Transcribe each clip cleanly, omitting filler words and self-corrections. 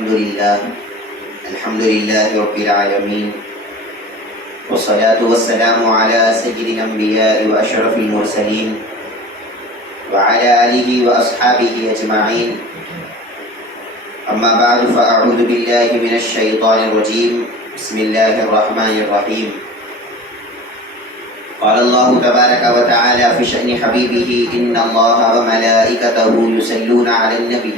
الحمد لله رب العالمين والصلاة والسلام على سيد الأنبياء وأشرف المرسلين وعلى آله وأصحابه أجمعين. أما بعد فأعوذ بالله من الشيطان الرجيم. بسم الله الرحمن الرحيم. قال الله تبارك وتعالى في شأن حبيبه إن الله وملائكته يصلون على النبي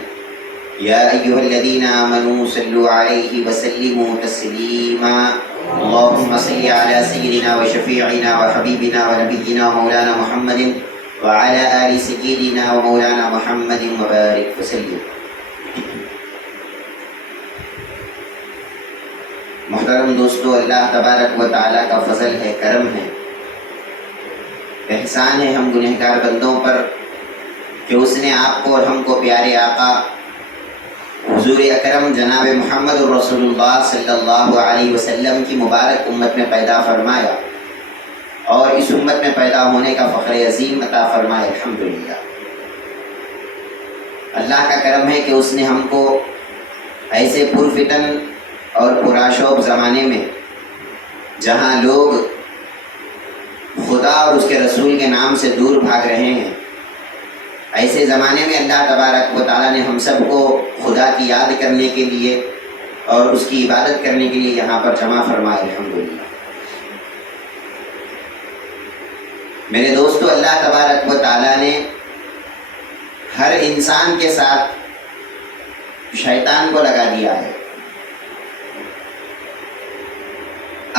يا أيها الذين آمنوا صلوا عليه وسلموا تسليما. اللهم صل على سيدنا وشفيعنا وحبيبنا ونبينا ومولانا محمد وعلى آل سيدنا ومولانا محمد وبارك وسلم. محترم دوستو، اللہ تبارک و تعالیٰ کا فضل ہے، کرم ہے، احسان ہے ہم گنہگار بندوں پر کہ اس نے آپ کو اور ہم کو پیارے آقا حضور اکرم جناب محمد رسول اللہ صلی اللہ علیہ وسلم کی مبارک امت میں پیدا فرمایا اور اس امت میں پیدا ہونے کا فخر عظیم عطا فرمایا. الحمدللہ، اللہ کا کرم ہے کہ اس نے ہم کو ایسے پرفتن اور پرآشوب زمانے میں، جہاں لوگ خدا اور اس کے رسول کے نام سے دور بھاگ رہے ہیں، ایسے زمانے میں اللہ تبارک و تعالیٰ نے ہم سب کو خدا کی یاد کرنے کے لیے اور اس کی عبادت کرنے کے لیے یہاں پر جمع فرمایا. الحمدللہ میرے دوستو، اللہ تبارک و تعالیٰ نے ہر انسان کے ساتھ شیطان کو لگا دیا ہے.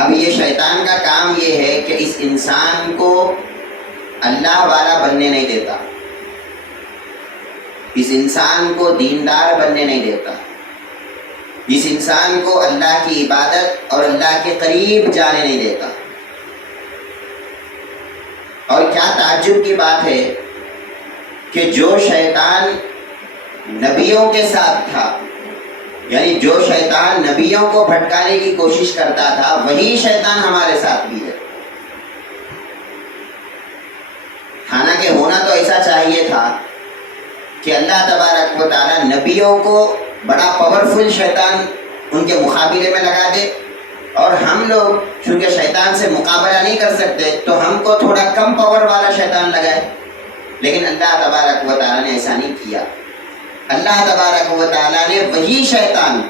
اب یہ شیطان کا کام یہ ہے کہ اس انسان کو اللہ والا بننے نہیں دیتا، اس انسان کو دیندار بننے نہیں دیتا، اس انسان کو اللہ کی عبادت اور اللہ کے قریب جانے نہیں دیتا. اور کیا تعجب کی بات ہے کہ جو شیطان نبیوں کے ساتھ تھا، یعنی جو شیطان نبیوں کو بھٹکانے کی کوشش کرتا تھا، وہی شیطان ہمارے ساتھ بھی ہے. حالانکہ ہونا تو ایسا چاہیے تھا کہ اللہ تبارک و تعالیٰ نبیوں کو بڑا پاورفل شیطان ان کے مقابلے میں لگا دے، اور ہم لوگ چونکہ شیطان سے مقابلہ نہیں کر سکتے تو ہم کو تھوڑا کم پاور والا شیطان لگائے. لیکن اللہ تبارک و تعالیٰ نے ایسا نہیں کیا. اللہ تبارک و تعالیٰ نے وہی شیطان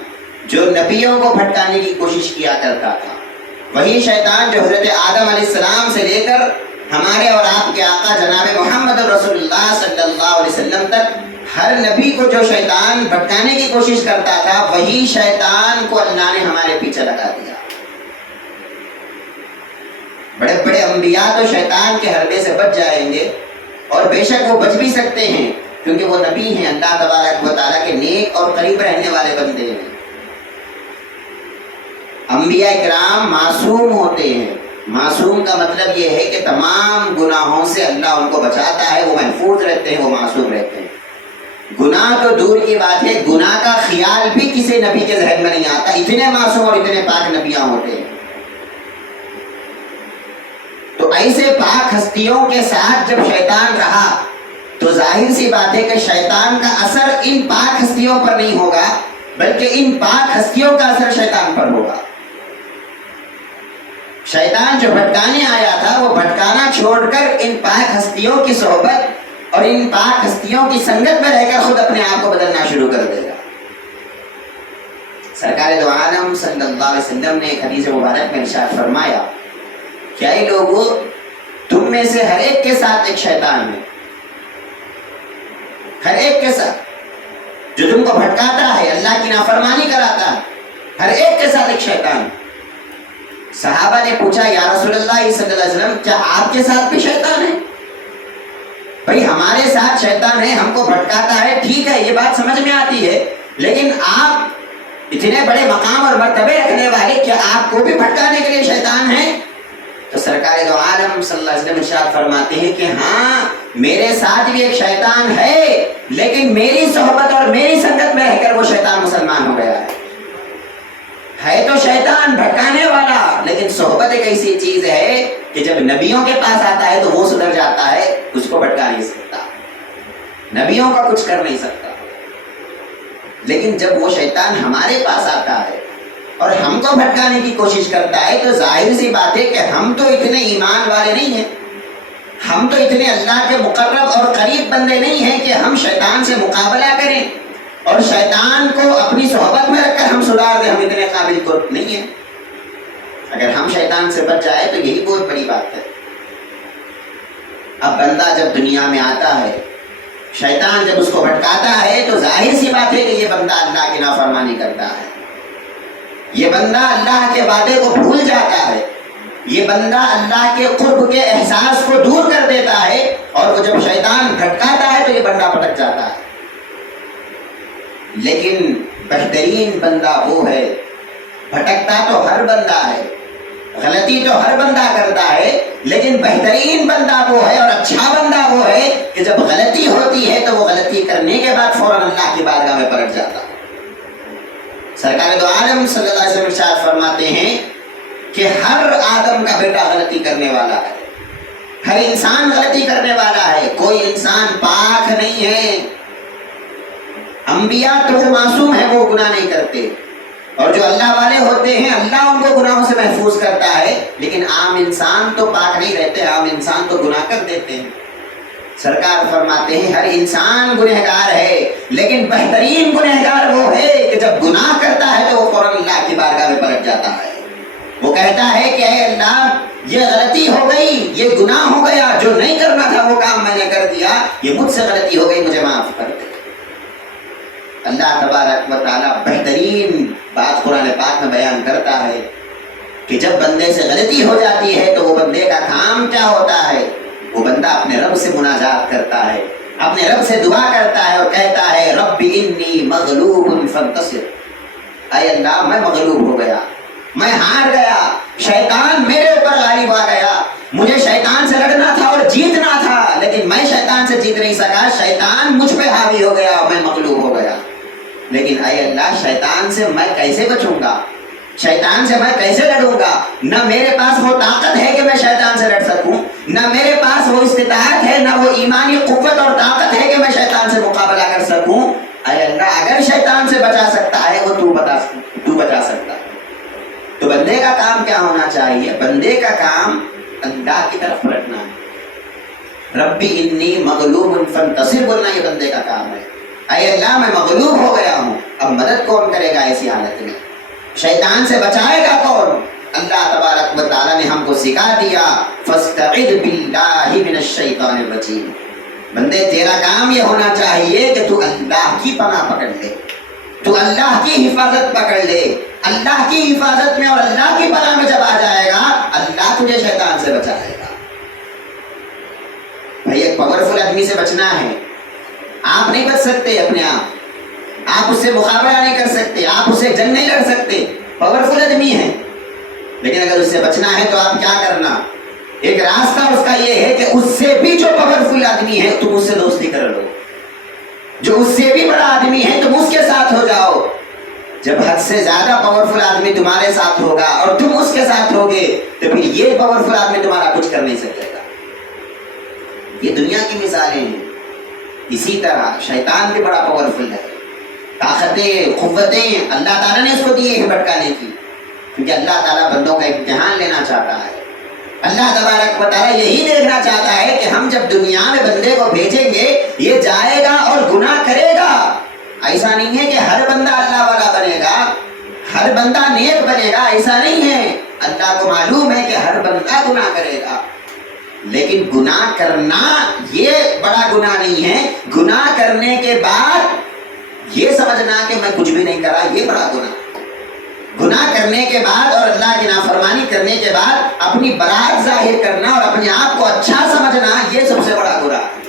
جو نبیوں کو بھٹکانے کی کوشش کیا کرتا تھا، وہی شیطان جو حضرت آدم علیہ السلام سے لے کر ہمارے اور آپ کے آقا جناب محمد رسول اللہ صلی اللہ علیہ وسلم تک ہر نبی کو جو شیطان بھٹکانے کی کوشش کرتا تھا، وہی شیطان کو اللہ نے ہمارے پیچھے لگا دیا. بڑے بڑے انبیاء تو شیطان کے حربے سے بچ جائیں گے، اور بے شک وہ بچ بھی سکتے ہیں کیونکہ وہ نبی ہیں، اللہ تبارک و تعالیٰ کے نیک اور قریب رہنے والے بندے ہیں. انبیاء کرام معصوم ہوتے ہیں. معصوم کا مطلب یہ ہے کہ تمام گناہوں سے اللہ ان کو بچاتا ہے، وہ محفوظ رہتے ہیں، وہ معصوم رہتے ہیں. گناہ تو دور کی بات ہے، گناہ کا خیال بھی کسی نبی کے ذہن میں نہیں آتا، اتنے معصوم اور اتنے پاک نبیاں ہوتے ہیں. تو ایسے پاک ہستیوں کے ساتھ جب شیطان رہا تو ظاہر سی بات ہے کہ شیطان کا اثر ان پاک ہستیوں پر نہیں ہوگا، بلکہ ان پاک ہستیوں کا اثر شیطان پر ہوگا. شیطان جو بھٹکانے آیا تھا، وہ بھٹکانا چھوڑ کر ان پاک ہستیوں کی صحبت اور ان پاک ہستیوں کی سنگت میں رہ کر خود اپنے آپ کو بدلنا شروع کر دے گا. سرکار دو عالم صلی اللہ علیہ وسلم نے ایک حدیث مبارک میں ارشاد فرمایا کہ اے لوگو، تم میں سے ہر ایک کے ساتھ ایک شیطان ہے، ہر ایک کے ساتھ جو تم کو بھٹکاتا ہے، اللہ کی نافرمانی کراتا ہے، ہر ایک کے ساتھ ایک شیطان. صحابہ نے پوچھا یا رسول اللہ صلی اللہ علیہ وسلم، کیا آپ کے ساتھ بھی شیطان ہے؟ بھئی ہمارے ساتھ شیطان ہے، ہم کو بھٹکاتا ہے، ٹھیک ہے، یہ بات سمجھ میں آتی ہے، لیکن آپ اتنے بڑے مقام اور مرتبے رکھنے والے، کیا آپ کو بھی بھٹکانے کے لیے شیطان ہے؟ تو سرکار دو عالم صلی اللہ علیہ وسلم ارشاد فرماتے ہیں کہ ہاں، میرے ساتھ بھی ایک شیطان ہے، لیکن میری صحبت اور میری سنگت میں رہ کر وہ شیطان مسلمان ہو گیا ہے تو شیطان بھٹکانے والا، لیکن صحبت ایک ایسی چیز ہے کہ جب نبیوں کے پاس آتا ہے تو وہ سدھر جاتا ہے، اس کو بھٹکا نہیں سکتا، نبیوں کا کچھ کر نہیں سکتا. لیکن جب وہ شیطان ہمارے پاس آتا ہے اور ہم کو بھٹکانے کی کوشش کرتا ہے تو ظاہر سی بات ہے کہ ہم تو اتنے ایمان والے نہیں ہیں، ہم تو اتنے اللہ کے مقرب اور قریب بندے نہیں ہیں کہ ہم شیطان سے مقابلہ کریں اور شیطان کو اپنی صحبت میں رکھ کر ہم سدھار دیں. ہم اتنے قابل تو نہیں ہیں. اگر ہم شیطان سے بچ جائے تو یہی بہت بڑی بات ہے. اب بندہ جب دنیا میں آتا ہے، شیطان جب اس کو بھٹکاتا ہے تو ظاہر سی بات ہے کہ یہ بندہ اللہ کی نافرمانی کرتا ہے، یہ بندہ اللہ کے وعدے کو بھول جاتا ہے، یہ بندہ اللہ کے قرب کے احساس کو دور کر دیتا ہے، اور وہ جب شیطان بھٹکاتا ہے تو یہ بندہ پھٹک جاتا ہے. لیکن بہترین بندہ وہ ہے، بھٹکتا تو ہر بندہ ہے، غلطی تو ہر بندہ کرتا ہے، لیکن بہترین بندہ وہ ہے اور اچھا بندہ وہ ہے کہ جب غلطی ہوتی ہے تو وہ غلطی کرنے کے بعد فوراً اللہ کی بارگاہ میں پلٹ جاتا ہے. سرکار دو عالم صلی اللہ علیہ وسلم ارشاد فرماتے ہیں کہ ہر آدم کا بیٹا غلطی کرنے والا ہے، ہر انسان غلطی کرنے والا ہے، کوئی انسان پاک نہیں ہے. انبیاء تو وہ معصوم ہیں، وہ گناہ نہیں کرتے، اور جو اللہ والے ہوتے ہیں اللہ ان کو گناہوں سے محفوظ کرتا ہے، لیکن عام انسان تو پاک نہیں رہتے، عام انسان تو گناہ کر دیتے ہیں. سرکار فرماتے ہیں ہر انسان گنہگار ہے، لیکن بہترین گنہگار وہ ہے کہ جب گناہ کرتا ہے تو وہ فوراً اللہ کی بارگاہ میں پلٹ جاتا ہے. وہ کہتا ہے کہ اے اللہ، یہ غلطی ہو گئی، یہ گناہ ہو گیا، جو نہیں کرنا تھا وہ کام میں نے کر دیا، یہ مجھ سے غلطی ہو گئی، مجھے معاف کر دے. اللہ تبارک و تعالیٰ بہترین بات قرآن پاک میں بیان کرتا ہے کہ جب بندے سے غلطی ہو جاتی ہے تو وہ بندے کا کام کیا ہوتا ہے؟ وہ بندہ اپنے رب سے مناجات کرتا ہے، اپنے رب سے دعا کرتا ہے اور کہتا ہے رب انی مغلوب فانتصر. اے اللہ، میں مغلوب ہو گیا، میں ہار گیا، شیطان میرے اوپر غالب آ گیا، مجھے شیطان سے لڑنا تھا اور جیتنا تھا، لیکن میں شیطان سے جیت نہیں سکا، شیطان مجھ پہ حاوی ہو گیا اور میں مغلوب ہو گیا. لیکن اے اللہ، شیطان سے میں کیسے بچوں گا؟ شیطان سے میں کیسے لڑوں گا؟ نہ میرے پاس وہ طاقت ہے کہ میں شیطان سے لڑ سکوں، نہ میرے پاس وہ استطاعت ہے، نہ وہ ایمانی قوت اور طاقت ہے کہ میں شیطان سے مقابلہ کر سکوں. اے اللہ، اگر شیطان سے بچا سکتا ہے وہ تو بچا سکتا ہے. تو بندے کا کام کیا ہونا چاہیے؟ بندے کا کام اللہ کی طرف پلٹنا ہے. ربی انی مغلوب فانتصر بولنا یہ بندے کا کام ہے. اے اللہ، میں مغلوب ہو گیا ہوں، اب مدد کون کرے گا ایسی حالت میں؟ شیطان سے بچائے گا کون؟ اللہ تبارک و تعالیٰ نے ہم کو سکھا دیا فاستعذ باللہ من الشیطان الرجیم. بندے تیرا کام یہ ہونا چاہیے کہ تو اللہ کی پناہ پکڑ لے، تو اللہ کی حفاظت پکڑ لے. اللہ کی حفاظت میں اور اللہ کی پناہ میں جب آ جائے گا، اللہ تجھے شیطان سے بچائے گا. بھائی ایک پاورفل آدمی سے بچنا ہے، آپ نہیں بچ سکتے اپنے آپ اس سے مقابلہ نہیں کر سکتے، آپ اس سے جنگ نہیں لڑ سکتے، پاورفل آدمی ہے. لیکن اگر اس سے بچنا ہے تو آپ کیا کرنا؟ ایک راستہ اس کا یہ ہے کہ اس سے بھی جو پاورفل آدمی ہے تم اس سے دوستی کر لو، جو اس سے بھی بڑا آدمی ہے تم اس کے ساتھ ہو جاؤ. جب حد سے زیادہ پاورفل آدمی تمہارے ساتھ ہوگا اور تم اس کے ساتھ ہوگے تو پھر یہ پاورفل آدمی تمہارا کچھ کر نہیں سکے گا. یہ دنیا کی مثالیں ہیں. اسی طرح شیطان بھی بڑا پاورفل ہے، طاقتیں قوتیں اللہ تعالیٰ نے اس کو دی ہے بھٹکانے کی، کیونکہ اللہ تعالیٰ بندوں کا امتحان لینا چاہتا ہے. اللہ تبارک و تعالیٰ یہی دیکھنا چاہتا ہے کہ ہم جب دنیا میں بندے کو بھیجیں گے یہ جائے گا اور گناہ کرے گا. ایسا نہیں ہے کہ ہر بندہ اللہ والا بنے گا، ہر بندہ نیک بنے گا، ایسا نہیں ہے. اللہ کو معلوم ہے کہ ہر بندہ گناہ کرے گا، لیکن گناہ کرنا یہ بڑا گناہ نہیں ہے. گناہ کرنے کے بعد یہ سمجھنا کہ میں کچھ بھی نہیں کرا یہ بڑا گناہ. گناہ کرنے کے بعد اور اللہ کی نافرمانی کرنے کے بعد اپنی برات ظاہر کرنا اور اپنے آپ کو اچھا سمجھنا یہ سب سے بڑا گناہ ہے.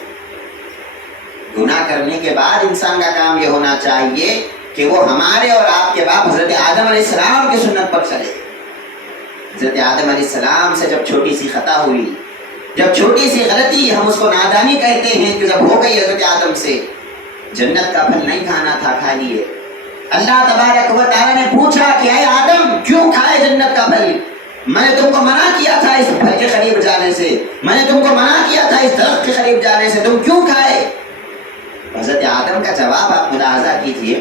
گناہ کرنے کے بعد انسان کا کام یہ ہونا چاہیے کہ وہ ہمارے اور آپ کے باپ حضرت آدم علیہ السلام کی سنت پر چلے. حضرت آدم علیہ السلام سے جب چھوٹی سی خطا ہوئی، جب چھوٹی سی غلطی، ہم اس کو نادانی کہتے ہیں، کہ جب ہو گئی حضرت آدم سے، جنت کا پھل نہیں کھانا تھا، کھا لیے. اللہ تبارک و تعالیٰ نے پوچھا کہ اے آدم کیوں کھائے جنت کا پھل؟ میں نے تم کو منع کیا تھا اس پھل کے قریب جانے سے، میں نے تم کو منع کیا تھا اس درخت کے قریب جانے سے، تم کیوں کھائے؟ حضرت آدم کا جواب آپ ملاحظہ کیجئے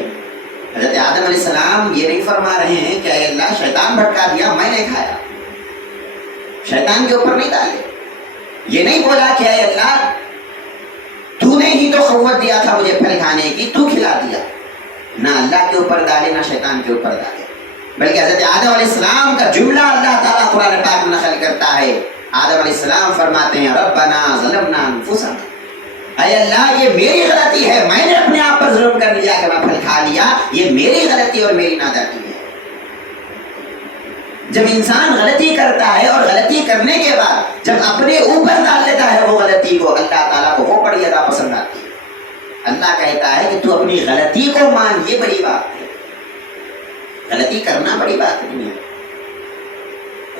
حضرت آدم علیہ السلام یہ نہیں فرما رہے ہیں کہ اے اللہ شیطان بھٹکا دیا میں نے کھایا، شیطان کے اوپر نہیں ڈالے. یہ نہیں بولا کہ اے اللہ تو نے ہی تو قوت دیا تھا مجھے پھل کھانے کی، تو کھلا دیا. نہ اللہ کے اوپر ڈالے نہ شیطان کے اوپر ڈالے، بلکہ حضرت آدم علیہ السلام کا جملہ اللہ تعالیٰ قرآن پاک میں نقل کرتا ہے. آدم علیہ السلام فرماتے ہیں ربنا ظلمنا انفسنا، اے اللہ یہ میری غلطی ہے، میں نے اپنے آپ پر ظلم کر لیا کہ میں پھل کھا لیا، یہ میری غلطی اور میری نادانی ہے. جب انسان غلطی کرتا ہے اور غلطی کرنے کے بعد جب اپنے اوپر ڈال لیتا ہے وہ غلطی کو، اللہ تعالیٰ کو وہ بڑی زیادہ پسند آتی ہے. اللہ کہتا ہے کہ تو اپنی غلطی کو مان، یہ بڑی بات ہے. غلطی کرنا بڑی بات نہیں ہے،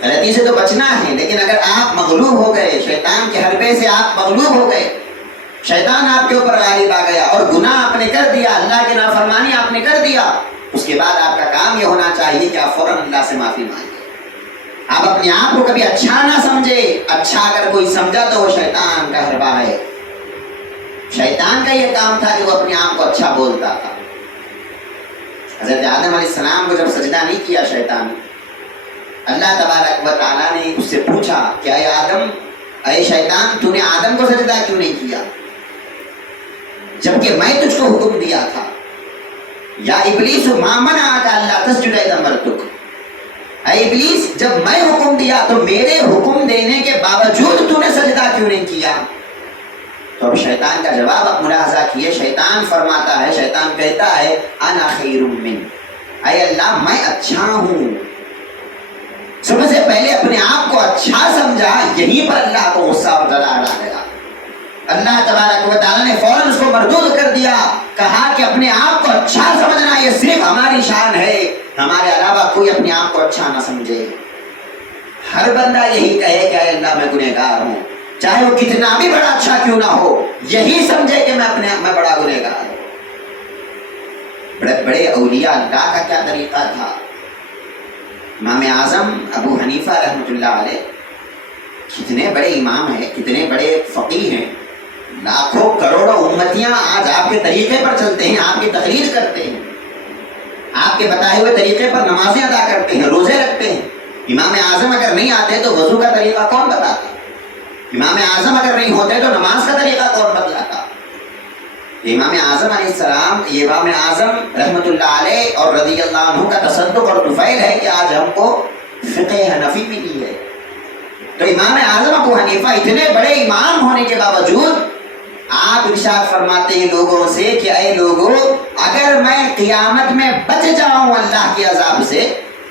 غلطی سے تو بچنا ہے. لیکن اگر آپ مغلوب ہو گئے، شیطان کے حربے سے آپ مغلوب ہو گئے، شیطان آپ کے اوپر غالب آ گیا اور گناہ آپ نے کر دیا، اللہ کی نافرمانی آپ نے کر دیا، اس کے بعد آپ کا کام یہ ہونا چاہیے کہ آپ فوراً اللہ سے معافی مانگیں. آپ اپنے آپ کو کبھی اچھا نہ سمجھے. اچھا اگر کوئی سمجھا تو وہ شیطان کا حربہ ہے. شیطان کا یہ کام تھا کہ وہ اپنے آپ کو اچھا بولتا تھا. حضرت آدم علیہ السلام کو جب سجدہ نہیں کیا شیطان، اللہ تبارک و تعالیٰ نے اس سے پوچھا کہ اے آدم، اے شیطان تو نے آدم کو سجدہ کیوں نہیں کیا جبکہ میں تجھ کو حکم دیا تھا؟ یا ابلیس ما منعک الا تسجد اذ امرتک، اے ابلیس جب میں حکم دیا تو میرے حکم دینے کے باوجود تو نے سجدہ کیوں نہیں کیا؟ تو اب شیطان کا جواب آپ ملاحظہ کیے. شیطان فرماتا ہے، شیطان کہتا ہے انا خیر من، اے اللہ میں اچھا ہوں. سب سے پہلے اپنے آپ کو اچھا سمجھا، یہیں پر اللہ کو غصہ اور جلال آ گیا. اللہ تبارک و تعالیٰ نے فوراً اس کو مردود کر دیا، کہا کہ اپنے آپ کو اچھا سمجھنا یہ صرف ہماری شان ہے، ہمارے علاوہ کوئی اپنے آپ کو اچھا نہ سمجھے. ہر بندہ یہی کہے کہ اے اللہ میں گنہگار ہوں، چاہے وہ کتنا بھی بڑا اچھا کیوں نہ ہو، یہی سمجھے کہ میں اپنے آپ میں بڑا گنہگار ہوں. بڑے بڑے اولیاء اللہ کا کیا طریقہ تھا. امام اعظم ابو حنیفہ رحمۃ اللہ علیہ کتنے بڑے امام ہیں، کتنے بڑے فقیہ ہیں. لاکھوں کروڑوں امتیاں آج آپ کے طریقے پر چلتے ہیں، آپ کی تقریر کرتے ہیں، آپ کے بتائے ہوئے طریقے پر نمازیں ادا کرتے ہیں، روزے رکھتے ہیں. امام اعظم اگر نہیں آتے تو وضو کا طریقہ کون بتاتا؟ امام اعظم اگر نہیں ہوتے تو نماز کا طریقہ کون بتلاتا؟ امام اعظم علیہ السلام، یہ امام اعظم رحمۃ اللہ علیہ اور رضی اللہ عنہ کا تصدق اور طفیل ہے کہ آج ہم کو فقہ حنفی ملی ہے. تو امام اعظم ابو حنیفہ اتنے بڑے امام ہونے کے باوجود آپ ارشاد فرماتے ہیں لوگوں سے کہ اے لوگوں، اگر میں قیامت میں بچ جاؤں اللہ کے عذاب سے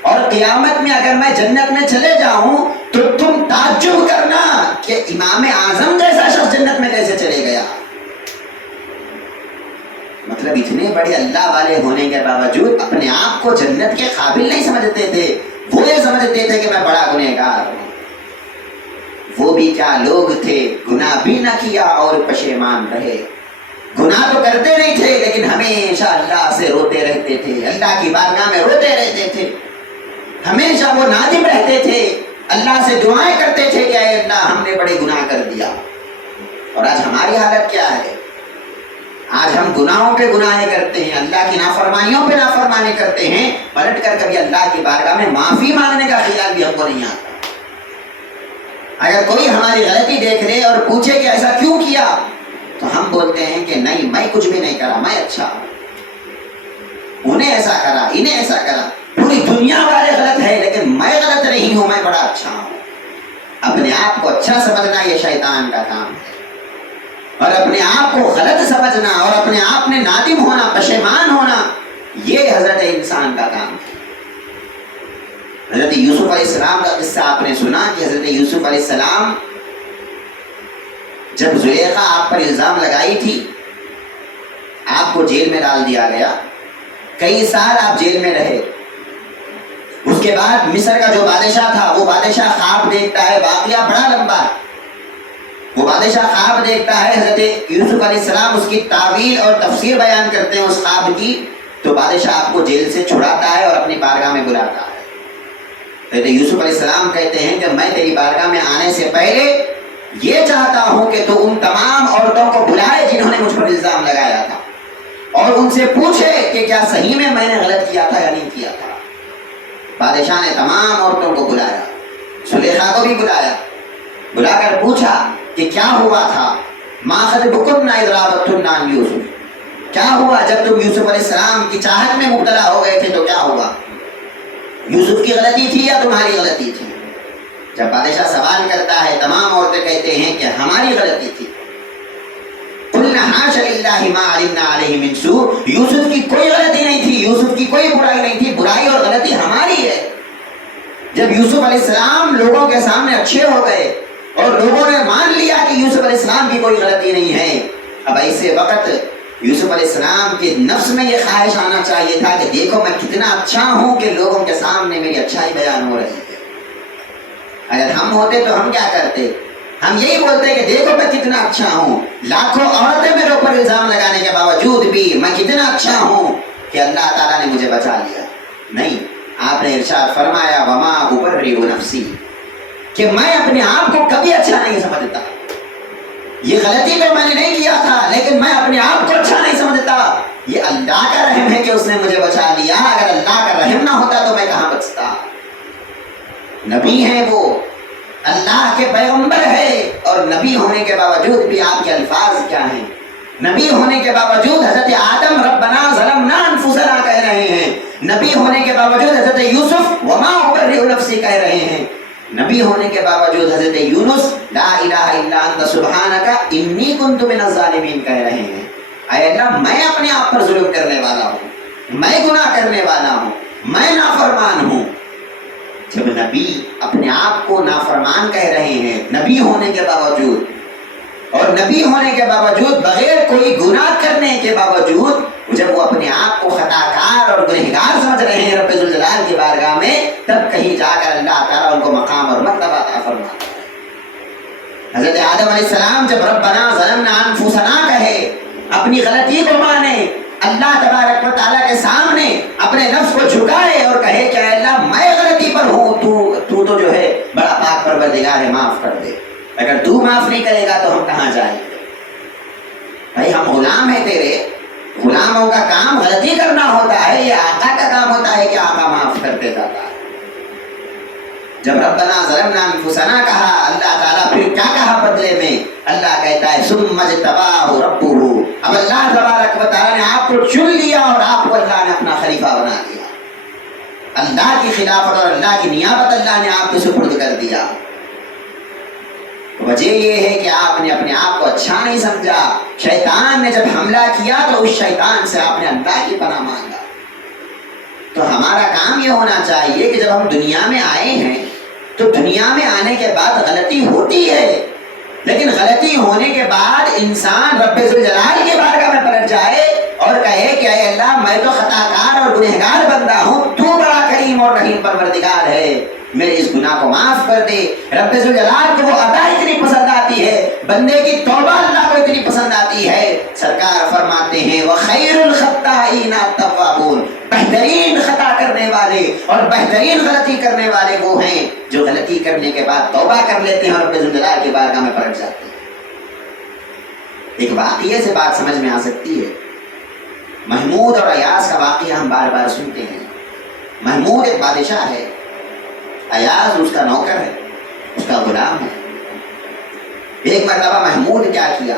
اور قیامت میں اگر میں جنت میں چلے جاؤں تو تم تعجب کرنا کہ امام اعظم جیسا شخص جنت میں کیسے چلے گیا. مطلب اتنے بڑے اللہ والے ہونے کے باوجود اپنے آپ کو جنت کے قابل نہیں سمجھتے تھے. وہ یہ سمجھتے تھے کہ میں بڑا گنہگار ہوں. وہ بھی کیا لوگ تھے، گناہ بھی نہ کیا اور پشیمان رہے. گناہ تو کرتے نہیں تھے لیکن ہمیشہ اللہ سے روتے رہتے تھے، اللہ کی بارگاہ میں روتے رہتے تھے، ہمیشہ وہ نادم رہتے تھے، اللہ سے دعائیں کرتے تھے کہ اے اللہ ہم نے بڑے گناہ کر دیا. اور آج ہماری حالت کیا ہے؟ آج ہم گناہوں پہ گناہیں کرتے ہیں، اللہ کی نافرمانیوں پہ نافرمانی کرتے ہیں، پلٹ کر کبھی اللہ کی بارگاہ میں معافی مانگنے کا خیال بھی ہم کو نہیں آتا. اگر کوئی ہماری غلطی دیکھ لے اور پوچھے کہ ایسا کیوں کیا تو ہم بولتے ہیں کہ نہیں میں کچھ بھی نہیں کرا، میں اچھا ہوں. انہیں ایسا کرا، انہیں ایسا کرا، پوری دنیا والے غلط ہے لیکن میں غلط نہیں ہوں، میں بڑا اچھا ہوں. اپنے آپ کو اچھا سمجھنا یہ شیطان کا کام ہے، اور اپنے آپ کو غلط سمجھنا اور اپنے آپ میں نادم ہونا، پشیمان ہونا، یہ حضرت انسان کا کام ہے. حضرت یوسف علیہ السلام کا قصہ آپ نے سنا کہ حضرت یوسف علیہ السلام جب زلیخا آپ پر الزام لگائی تھی، آپ کو جیل میں ڈال دیا گیا، کئی سال آپ جیل میں رہے. اس کے بعد مصر کا جو بادشاہ تھا وہ بادشاہ خواب دیکھتا ہے، واقعہ بڑا لمبا ہے. وہ بادشاہ خواب دیکھتا ہے، حضرت یوسف علیہ السلام اس کی تعویل اور تفسیر بیان کرتے ہیں اس خواب کی، تو بادشاہ آپ کو جیل سے چھڑاتا ہے اور اپنی بارگاہ میں بلاتا ہے. حضرت یوسف علیہ السلام کہتے ہیں کہ میں تیری بارگاہ میں آنے سے پہلے یہ چاہتا ہوں کہ تو ان تمام عورتوں کو بلائے جنہوں نے مجھ پر الزام لگایا تھا، اور ان سے پوچھے کہ کیا صحیح میں نے غلط کیا تھا یا نہیں کیا تھا۔ بادشاہ نے تمام عورتوں کو بلایا، زلیخا کو بھی بلا کر پوچھا کہ کیا ہوا تھا، ما خطبکن اذ راوتن عن یوسف، کیا ہوا جب تم یوسف علیہ السلام کی چاہت میں مبتلا ہو گئے تھے تو کیا ہوا؟ یوسف کی غلطی تھی یا تمہاری غلطی تھی؟ جب بادشاہ سوال کرتا ہے تمام عورتیں کہتے ہیں کہ ہماری غلطی تھی۔ قلنا حاشا للہ ما علمنا علیہ من سوء، یوسف کی کوئی غلطی نہیں تھی، یوسف کی کوئی برائی نہیں تھی، برائی اور غلطی ہماری ہے۔ جب یوسف علیہ السلام لوگوں کے سامنے اچھے ہو گئے اور لوگوں نے مان لیا کہ یوسف علیہ السلام کی کوئی غلطی نہیں ہے، اب ایسے وقت یوسف علیہ السلام کے نفس میں یہ خواہش آنا چاہیے تھا کہ دیکھو میں کتنا اچھا ہوں کہ لوگوں کے سامنے میری اچھائی بیان ہو رہی ہے۔ اگر ہم ہوتے تو ہم کیا کرتے؟ ہم یہی بولتے کہ دیکھو میں کتنا اچھا ہوں، لاکھوں عورتیں میرے اوپر الزام لگانے کے باوجود بھی میں کتنا اچھا ہوں کہ اللہ تعالیٰ نے مجھے بچا لیا۔ نہیں، آپ نے ارشاد فرمایا وما ابرئ نفسی، کہ میں اپنے آپ کو کبھی اچھا نہیں سمجھتا۔ یہ غلطی تو میں نے نہیں کیا تھا لیکن میں اپنے آپ کو اچھا نہیں سمجھتا، یہ اللہ کا رحم ہے کہ اس نے مجھے بچا لیا، اگر اللہ کا رحم نہ ہوتا تو میں کہاں بچتا۔ نبی ہیں وہ، اللہ کے پیغمبر ہے، اور نبی ہونے کے باوجود بھی آپ کے الفاظ کیا ہیں؟ نبی ہونے کے باوجود حضرت آدم ربنا ظلمنا انفسنا کہہ رہے ہیں، نبی ہونے کے باوجود حضرت یوسف وما ابرئ نفسی کہہ رہے ہیں، نبی ہونے کے باوجود حضرت یونس لا الہ الا انت سبحانک انی کنت من الظالمین کہہ رہے ہیں۔ اے اللہ میں اپنے آپ پر ظلم کرنے والا ہوں، میں گناہ کرنے والا ہوں، میں نافرمان ہوں۔ جب نبی اپنے آپ کو نافرمان کہہ رہے ہیں نبی ہونے کے باوجود، اور نبی ہونے کے باوجود بغیر کوئی گناہ کرنے کے باوجود جب وہ اپنے آپ کو خطا کار اور گنہگار سمجھ رہے ہیں رب ذوالجلال کی بارگاہ میں، تب کہیں جا کر اللہ تعالیٰ ان کو مقام اور مرتبہ عطا فرماتا ہے۔ حضرت آدم علیہ السلام جب ربنا ظلمنا انفسنا کہے، اپنی غلطی کو مانے، اللہ تبارک و تعالیٰ کے سامنے اپنے نفس کو جھکائے اور کہے کہ اے اللہ میں غلطی پر ہوں، تو جو ہے بڑا پاک پروردگار ہے، معاف کر دے، اگر تو معاف نہیں کرے گا تو ہم کہاں جائیں گے؟ بھائی ہم غلام ہیں تیرے، غلاموں کا کام غلطی کرنا ہوتا ہے، یہ آقا کا کام ہوتا ہے کہ آقا معاف کرتے جاتا ہے۔ جب ربنا ظلمنا انفسنا کہا، اللہ تعالیٰ پھر کیا کہا بدلے میں؟ اللہ کہتا ہے ثم اجتباہ ربہ، اب اللہ تبارک و تعالیٰ نے آپ کو چن لیا اور آپ کو اللہ نے اپنا خلیفہ بنا دیا، اللہ کی خلافت اور اللہ کی نیابت اللہ نے آپ کے سپرد کر دیا۔ وجہ یہ ہے کہ آپ نے اپنے آپ کو اچھا نہیں سمجھا، شیطان نے جب حملہ کیا تو اس شیطان سے آپ نے اللہ کی پناہ مانگا۔ تو ہمارا کام یہ ہونا چاہیے کہ جب ہم دنیا میں آئے ہیں تو دنیا میں آنے کے بعد غلطی ہوتی ہے، لیکن غلطی ہونے کے بعد انسان رب ذوالجلال کی بارگاہ میں پلٹ جائے اور کہے کہ اے اللہ میں تو خطا کار اور گنہگار بندہ ہوں، تو بڑا کریم اور رحیم پروردگار ہے، میرے اس گناہ کو معاف کر دے۔ رب ذوالجلال کو وہ ادا اتنی پسند آتی ہے، بندے کی توبہ اللہ کو اتنی پسند آتی ہے، سرکار فرماتے ہیں وَخَيْرُ الْخَطَّائِينَ التَّوَّابُونَ، بہترین خطا کرنے والے اور بہترین غلطی کرنے والے وہ ہیں جو غلطی کرنے کے بعد توبہ کر لیتے ہیں اور رب ذوالجلال کی بارگاہ میں پلٹ جاتے ہیں۔ ایک واقعے سے بات سمجھ میں آ سکتی ہے، محمود اور ایاز کا واقعہ ہم بار بار سنتے ہیں۔ محمود ایک بادشاہ ہے، ایاز اس کا نوکر ہے، اس کا غلام ہے۔ ایک مرتبہ محمود کیا کیا،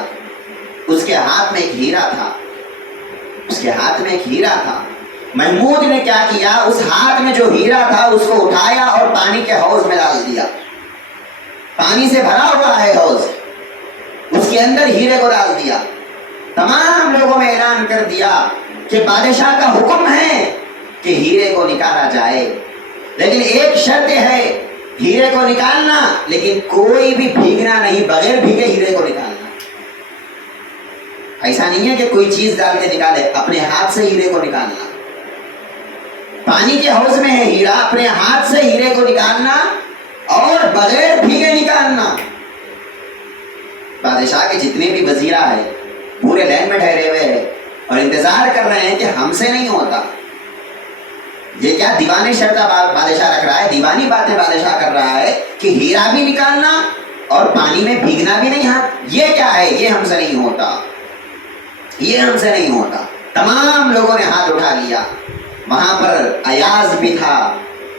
اس کے ہاتھ میں ایک ہیرا تھا، اس کے ہاتھ میں ایک ہیرا تھا۔ محمود نے کیا کیا، اس ہاتھ میں جو ہیرا تھا اس کو اٹھایا اور پانی کے حوض میں ڈال دیا۔ پانی سے بھرا ہوا ہے حوض، اس کے اندر ہیرے کو ڈال دیا۔ تمام لوگوں میں اعلان کر دیا کہ بادشاہ کا حکم ہے کہ ہیرے کو نکالا جائے، لیکن ایک شرط ہے، ہیرے کو نکالنا لیکن کوئی بھی بھیگنا نہیں، بغیر بھیگے ہیرے کو نکالنا۔ ایسا نہیں ہے کہ کوئی چیز ڈال کے نکالے، اپنے ہاتھ سے ہیرے کو نکالنا۔ پانی کے حوض میں ہے ہیرا، اپنے ہاتھ سے ہیرے کو نکالنا اور بغیر بھیگے نکالنا۔ بادشاہ کے جتنے بھی وزیرہ ہیں پورے لائن میں ٹھہرے ہوئے ہیں اور انتظار کر رہے ہیں کہ ہم سے نہیں ہوتا۔ یہ کیا دیوانی شرط بادشاہ رکھ رہا ہے، دیوانی باتیں بادشاہ کر رہا ہے کہ ہیرا بھی نکالنا اور پانی میں بھیگنا بھی نہیں ہاتھ، یہ کیا ہے، یہ ہم سے نہیں ہوتا، یہ ہم سے نہیں ہوتا۔ تمام لوگوں نے ہاتھ اٹھا لیا. وہاں پر ایاز بھی تھا,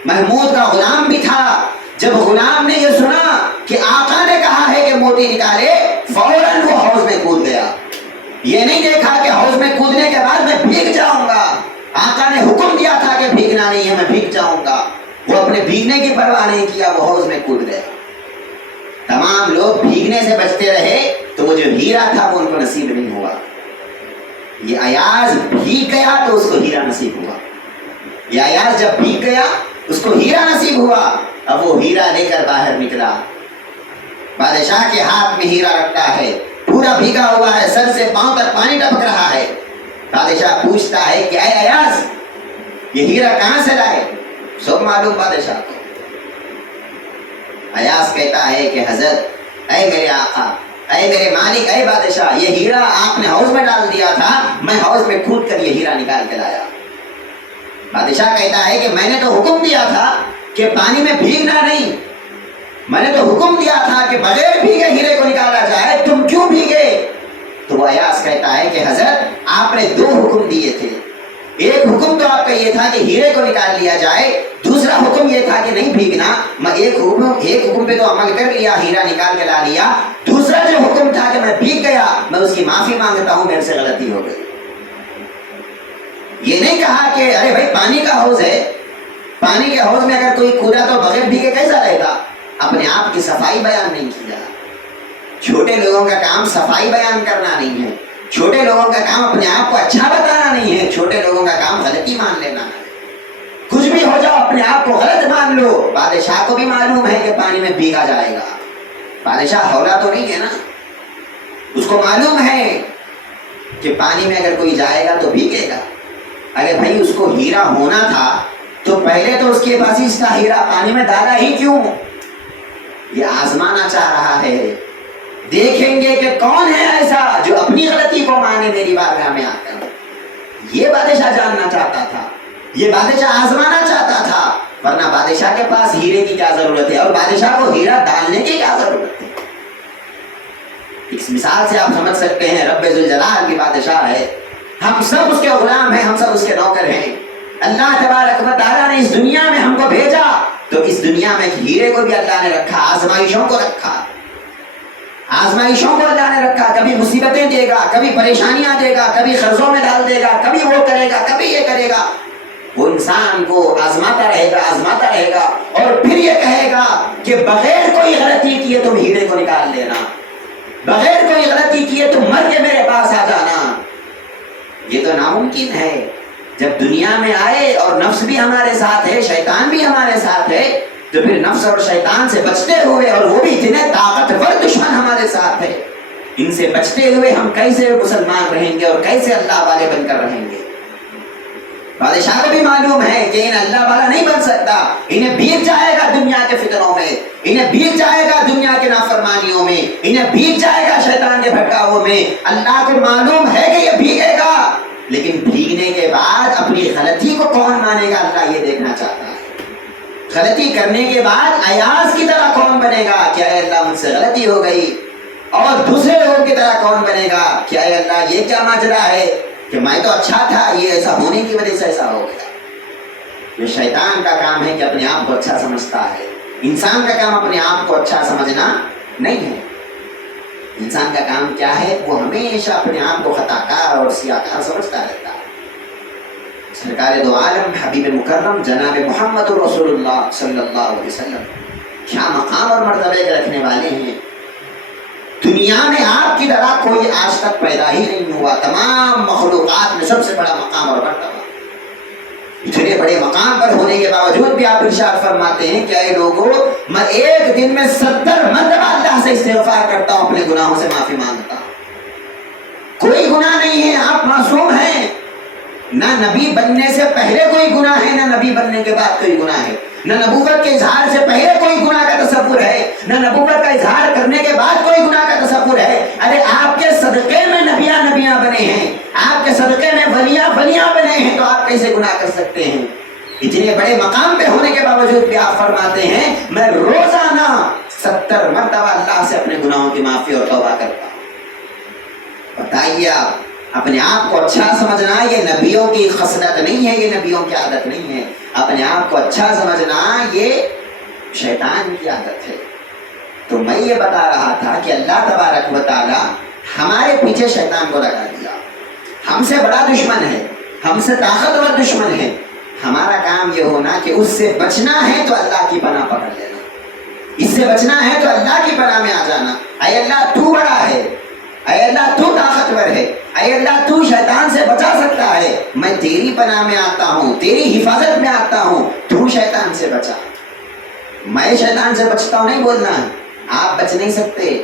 محمود کا غلام بھی تھا. جب غلام نے یہ سنا کہ آقا نے کہا ہے کہ موتی نکالے, فوراً وہ حوض میں کود گیا. یہ نہیں دیکھا کہ حوض میں کودنے کے بعد میں بھیگ جاؤں گا, آقا نے حکم دیا تھا کہ بھیگنا نہیں ہے, میں بھیگ جاؤں گا. وہ اپنے بھیگنے کی پرواہ نہیں کیا, وہ حوض میں کود گیا. تمام لوگ بھیگنے سے بچتے رہے تو وہ جو ہیرا تھا وہ ان کو نصیب نہیں ہوا. یہ ایاز بھیگ گیا تو اس کو ہیرا نصیب ہوا. یہ ایاز جب بھیگ گیا اس کو ہیرا نصیب ہوا. اب وہ ہیرا لے کر باہر نکلا. بادشاہ کے ہاتھ میں ہیرا رکھتا ہے, پورا بھیگا ہوا ہے, سر سے پاؤں تک پانی ٹپک رہا ہے. بادشاہ پوچھتا ہے کہ اے ایاز, یہ ہیرا کہاں سے لائے؟ سب معلوم بادشاہ کو. ایاز کہتا ہے کہ حضرت, اے میرے آقا, اے میرے مالک, اے بادشاہ, یہ ہیرا آپ نے حوض میں ڈال دیا تھا, میں حوض میں کود کر یہ ہیرا نکال کے لایا. بادشاہ کہتا ہے کہ میں نے تو حکم دیا تھا کہ پانی میں بھیگنا نہیں, میں نے تو حکم دیا تھا کہ بغیر بھیگے ہیرے کو نکالا جائے, تم کیوں بھیگے؟ تو وہ ایاز کہتا ہے کہ حضرت آپ نے 2 حکم دیے تھے. ایک حکم تو آپ کا یہ تھا کہ ہیرے کو نکال لیا جائے, دوسرا حکم یہ تھا کہ نہیں بھیگنا. میں ایک حکم پہ تو عمل کر لیا, ہیرا نکال کے لا لیا. دوسرا جو حکم تھا کہ میں بھیگ گیا, میں اس کی معافی مانگتا ہوں, میرے سے غلطی ہو گئی. یہ نہیں کہا کہ ارے بھائی پانی کا حوض ہے, پانی کے حوض میں اگر کوئی کودا تو بغیر بھیگے کیسا رہے گا. اپنے آپ کی صفائی بیان نہیں کیا. چھوٹے لوگوں کا کام صفائی بیان کرنا نہیں ہے, چھوٹے لوگوں کا کام اپنے آپ کو اچھا بتانا نہیں ہے, چھوٹے لوگوں کا کام غلطی مان لینا ہے. کچھ بھی ہو جاؤ اپنے آپ کو غلط مان لو. بادشاہ کو بھی معلوم ہے کہ پانی میں بھیگا جائے گا, بادشاہ ہولا تو نہیں ہے نا, اس کو معلوم ہے کہ پانی میں اگر کوئی جائے گا تو بھیگے گا. ارے بھائی اس کو ہیرا ہونا تھا تو پہلے تو اس کے پاس اس کا ہیرا پانی میں ڈالا ہی کیوں؟ یہ آزمانا چاہ رہا ہے. دیکھیں گے کہ کون ہے ایسا جو اپنی غلطی کو مانے میری بارگاہ میں آ کر. یہ بادشاہ جاننا چاہتا تھا, یہ بادشاہ آزمانا چاہتا تھا. ورنہ بادشاہ کے پاس ہیرے کی کیا ضرورت ہے, اور بادشاہ کو ہیرا ڈالنے کی کیا ضرورت ہے؟ اس مثال سے آپ سمجھ سکتے ہیں رب ذوالجلال کی بادشاہ ہے, ہم سب اس کے غلام ہیں, ہم سب اس کے نوکر ہیں. اللہ تبارک و تعالیٰ نے اس دنیا میں ہم کو بھیجا تو اس دنیا میں ہیرے کو بھی اللہ نے رکھا, آزمائشوں کو رکھا, آزمائشوں کو اللہ نے رکھا. کبھی مصیبتیں دے گا, کبھی پریشانیاں دے گا, کبھی قرضوں میں ڈال دے گا, کبھی وہ کرے گا, کبھی یہ کرے گا. وہ انسان کو آزماتا رہے گا, آزماتا رہے گا, اور پھر یہ کہے گا کہ بغیر کوئی غلطی کیے تم ہیرے کو نکال لینا, بغیر کوئی غلطی کیے تم مر کے میرے پاس آ جانا. یہ تو ناممکن ہے. جب دنیا میں آئے اور نفس بھی ہمارے ساتھ ہے, شیطان بھی ہمارے ساتھ ہے, تو پھر نفس اور شیطان سے بچتے ہوئے, اور وہ بھی اتنے طاقتور دشمن ہمارے ساتھ ہے, ان سے بچتے ہوئے ہم کیسے مسلمان رہیں گے اور کیسے اللہ والے بن کر رہیں گے؟ بادشاہ کو بھی معلوم ہے کہ انہیں اللہ والا نہیں بن سکتا. انہیں بھیگ جائے گا دنیا کے فتنوں میں, انہیں بھیگ جائے گا دنیا کے نافرمانیوں میں, انہیں بھیگ جائے گا شیطان کے بھٹکاؤں میں. اللہ کو معلوم ہے کہ یہ بھیگے گا, لیکن بھیگنے کے بعد اپنی غلطی کو کون مانے گا, اللہ یہ دیکھنا چاہتا ہے. غلطی کرنے کے بعد ایاز کی طرح کون بنے گا کہ اے اللہ مجھ سے غلطی ہو گئی, اور دوسرے لوگوں کی طرح کون بنے گا کہ اے اللہ یہ کیا ماجرا ہے کہ میں تو اچھا تھا, یہ ایسا ہونے کی وجہ سے ایسا ہو گیا. یہ شیطان کا کام ہے کہ اپنے آپ کو اچھا سمجھتا ہے. انسان کا کام اپنے آپ کو اچھا سمجھنا نہیں ہے. انسان کا کام کیا ہے, وہ ہمیشہ اپنے آپ کو خطا کار اور سیاہ کار سمجھتا رہتا ہے. سرکار دو عالم حبیب مکرم جناب محمد رسول اللہ صلی اللہ علیہ وسلم کیا مقام اور مرتبے کے رکھنے والے ہیں. دنیا میں آپ کی طرح کوئی آج تک پیدا ہی نہیں ہوا. تمام مخلوقات میں سب سے بڑا مقام اور مرتبہ. اتنے بڑے مقام پر ہونے کے باوجود بھی آپ ارشاد فرماتے ہیں کہ اے لوگوں, میں ایک دن میں 70 مرتبہ اللہ سے استغفار کرتا ہوں, اپنے گناہوں سے معافی مانگتا ہوں. کوئی گناہ نہیں ہے, آپ معصوم ہیں. نہ نبی بننے سے پہلے کوئی گناہ ہے, نہ نبی بننے کے بعد کوئی گناہ ہے. نہ نبوت کے اظہار سے پہلے کوئی گناہ کا تصور ہے, نہ نبوت کا اظہار کرنے کے بعد کوئی گناہ کا تصور ہے. ارے آپ کے صدقے میں نبیاں بنے ہیں, آپ کے صدقے میں ولیاں بنے ہیں, تو آپ کیسے گناہ کر سکتے ہیں؟ اتنے بڑے مقام پہ ہونے کے باوجود بھی آپ فرماتے ہیں میں روزانہ 70 مرتبہ اللہ سے اپنے گناہوں کی معافی اور توبہ کرتا ہوں. بتائیے آپ اپنے آپ کو اچھا سمجھنا یہ نبیوں کی خصلت نہیں ہے، یہ نبیوں کی عادت نہیں ہے. اپنے آپ کو اچھا سمجھنا یہ شیطان کی عادت ہے. تو میں یہ بتا رہا تھا کہ اللہ تبارک و تعالی ہمارے پیچھے شیطان کو لگا دیا. ہم سے بڑا دشمن ہے، ہم سے طاقتور دشمن ہے. ہمارا کام یہ ہونا کہ اس سے بچنا ہے تو اللہ کی پناہ پکڑ لینا، اس سے بچنا ہے تو اللہ کی پناہ میں آ جانا. اے اللہ تو بڑا ہے، اے اللہ تو طاقتور ہے، اے اللہ تو شیطان سے بچا سکتا ہے. میں تیری پناہ میں آتا ہوں، تیری حفاظت میں آتا ہوں، تو شیطان سے بچا. میں شیطان سے بچتا ہوں نہیں بولنا ہے. آپ بچ نہیں سکتے.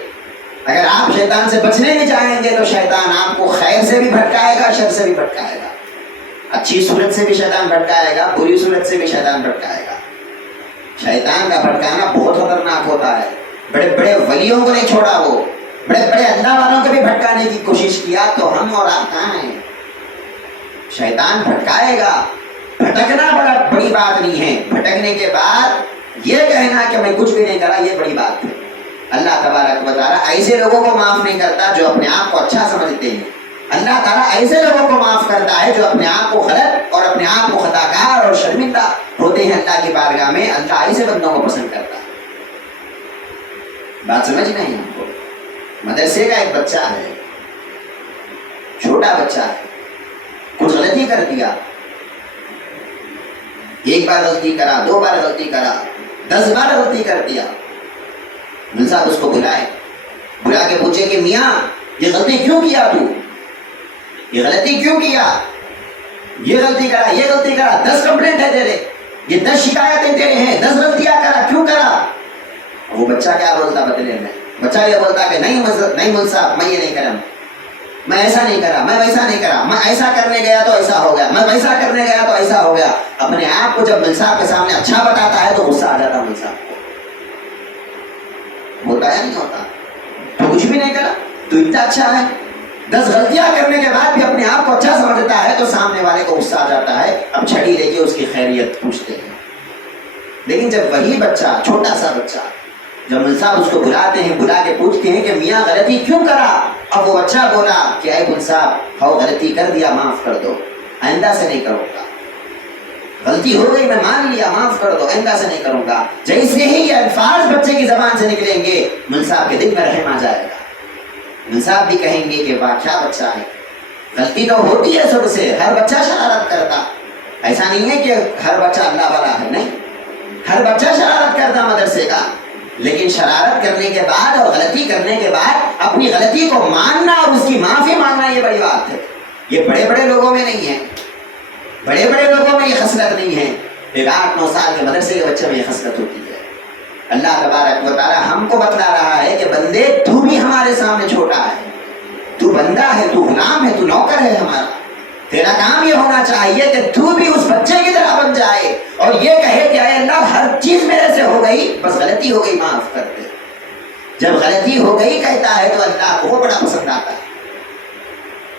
اگر آپ شیطان سے بچنے نہیں چاہیں گے تو شیطان آپ کو خیر سے بھی بھٹکائے گا، شر سے بھی بھٹکائے گا. اچھی صورت سے بھی شیطان بھٹکائے گا، بری صورت سے بھی شیطان بھٹکائے گا. شیطان کا بھٹکانا بہت خطرناک ہوتا ہے. بڑے بڑے ولیوں کو نہیں چھوڑا، وہ بڑے بڑے اللہ والوں کو بھی بھٹکانے کی کوشش کیا. تو ہم اور آپ کہاں ہیں؟ شیطان بھٹکائے گا. بھٹکنا بڑی بات نہیں ہے. بھٹکنے کے بعد یہ کہنا کہ میں کچھ بھی نہیں کرا یہ بڑی بات ہے. اللہ تبارک و تعالیٰ ایسے لوگوں کو معاف نہیں کرتا جو اپنے آپ کو اچھا سمجھتے ہیں. اللہ تعالیٰ ایسے لوگوں کو معاف کرتا ہے جو اپنے آپ کو غلط اور اپنے آپ کو خطا کار اور شرمندہ ہوتے ہیں اللہ کی بارگاہ میں. اللہ ایسے بندوں کو پسند کرتا ہے. بات سمجھ نہیں آپ کو؟ مدرسے کا ایک بچہ ہے، چھوٹا بچہ ہے، کچھ غلطی کر دیا. ایک بار غلطی کرا، 2 بار غلطی کرا، 10 بار غلطی کر دیا. مل صاحب اس کو بلائے، بلا کے پوچھے کہ میاں یہ غلطی کیوں کیا تو؟ یہ غلطی کیوں کیا؟ یہ غلطی کرا، یہ غلطی کرا، 10 کمپلینٹ ہے تیرے، یہ 10 شکایتیں تیرے ہیں، 10 غلطیاں کرا، کیوں کرا؟ وہ بچہ کیا بولتا بدلے میں؟ بچہ یہ بولتا کہ نہیں مل صاحب میں یہ نہیں کرا، میں ایسا نہیں کرا، میں ویسا نہیں کرا، میں ایسا کرنے گیا تو ایسا ہو گیا، میں ویسا کرنے گیا تو ایسا ہو گیا. اپنے آپ کو جب مل صاحب کے سامنے اچھا بتاتا ہے تو غصہ آ جاتا مل صاحب کو. ہوتا ہے نہیں ہوتا؟ تو کچھ بھی نہیں کرا تو اتنا اچھا ہے. 10 غلطیاں کرنے کے بعد بھی اپنے آپ کو اچھا سمجھتا ہے تو سامنے والے کو غصہ آ جاتا ہے. اب چھڑی لے کے اس کی خیریت پوچھتے ہیں. لیکن جب وہی بچہ، چھوٹا سا بچہ، جب مل صاحب اس کو بلاتے ہیں، بلا کے پوچھتے ہیں کہ میاں غلطی کیوں کرا؟ اب وہ بچہ بولا کہ اے مل صاحب ہو غلطی کر دیا، معاف کر دو، آئندہ سے نہیں کروں گا. غلطی ہو گئی، میں مان لیا، معاف کر دو، آئندہ سے نہیں کروں گا. جیسے ہی یہ الفاظ بچے کی زبان سے نکلیں گے مل صاحب کے دل میں رحم آ جائے گا. مل صاحب بھی کہیں گے کہ واہ کیا بچہ ہے. غلطی تو ہوتی ہے سب سے، ہر بچہ شرارت کرتا. ایسا نہیں ہے کہ ہر بچہ اللہ والا ہے، نہیں، ہر بچہ شرارت کرتا مدرسے کا. لیکن شرارت کرنے کے بعد اور غلطی کرنے کے بعد اپنی غلطی کو ماننا اور اس کی معافی مانگنا یہ بڑی بات ہے. یہ بڑے بڑے لوگوں میں نہیں ہے، بڑے بڑے لوگوں میں یہ خصلت نہیں ہے. ایک 8-9 سال کے مدرسے کے بچے میں یہ خصلت ہوتی ہے. اللہ تبارک و تعالی ہم کو بتلا رہا ہے کہ بندے تو بھی ہمارے سامنے چھوٹا ہے، تو بندہ ہے، تو غلام ہے، تو نوکر ہے ہمارا. تیرا کام یہ ہونا چاہیے کہ تو بھی اس بچے کی طرح بن جائے اور یہ کہے کہ اے اللہ ہر چیز میرے سے ہو گئی، بس غلطی ہو گئی معاف کر دے. جب غلطی ہو گئی کہتا ہے تو اللہ کو وہ بڑا پسند آتا ہے.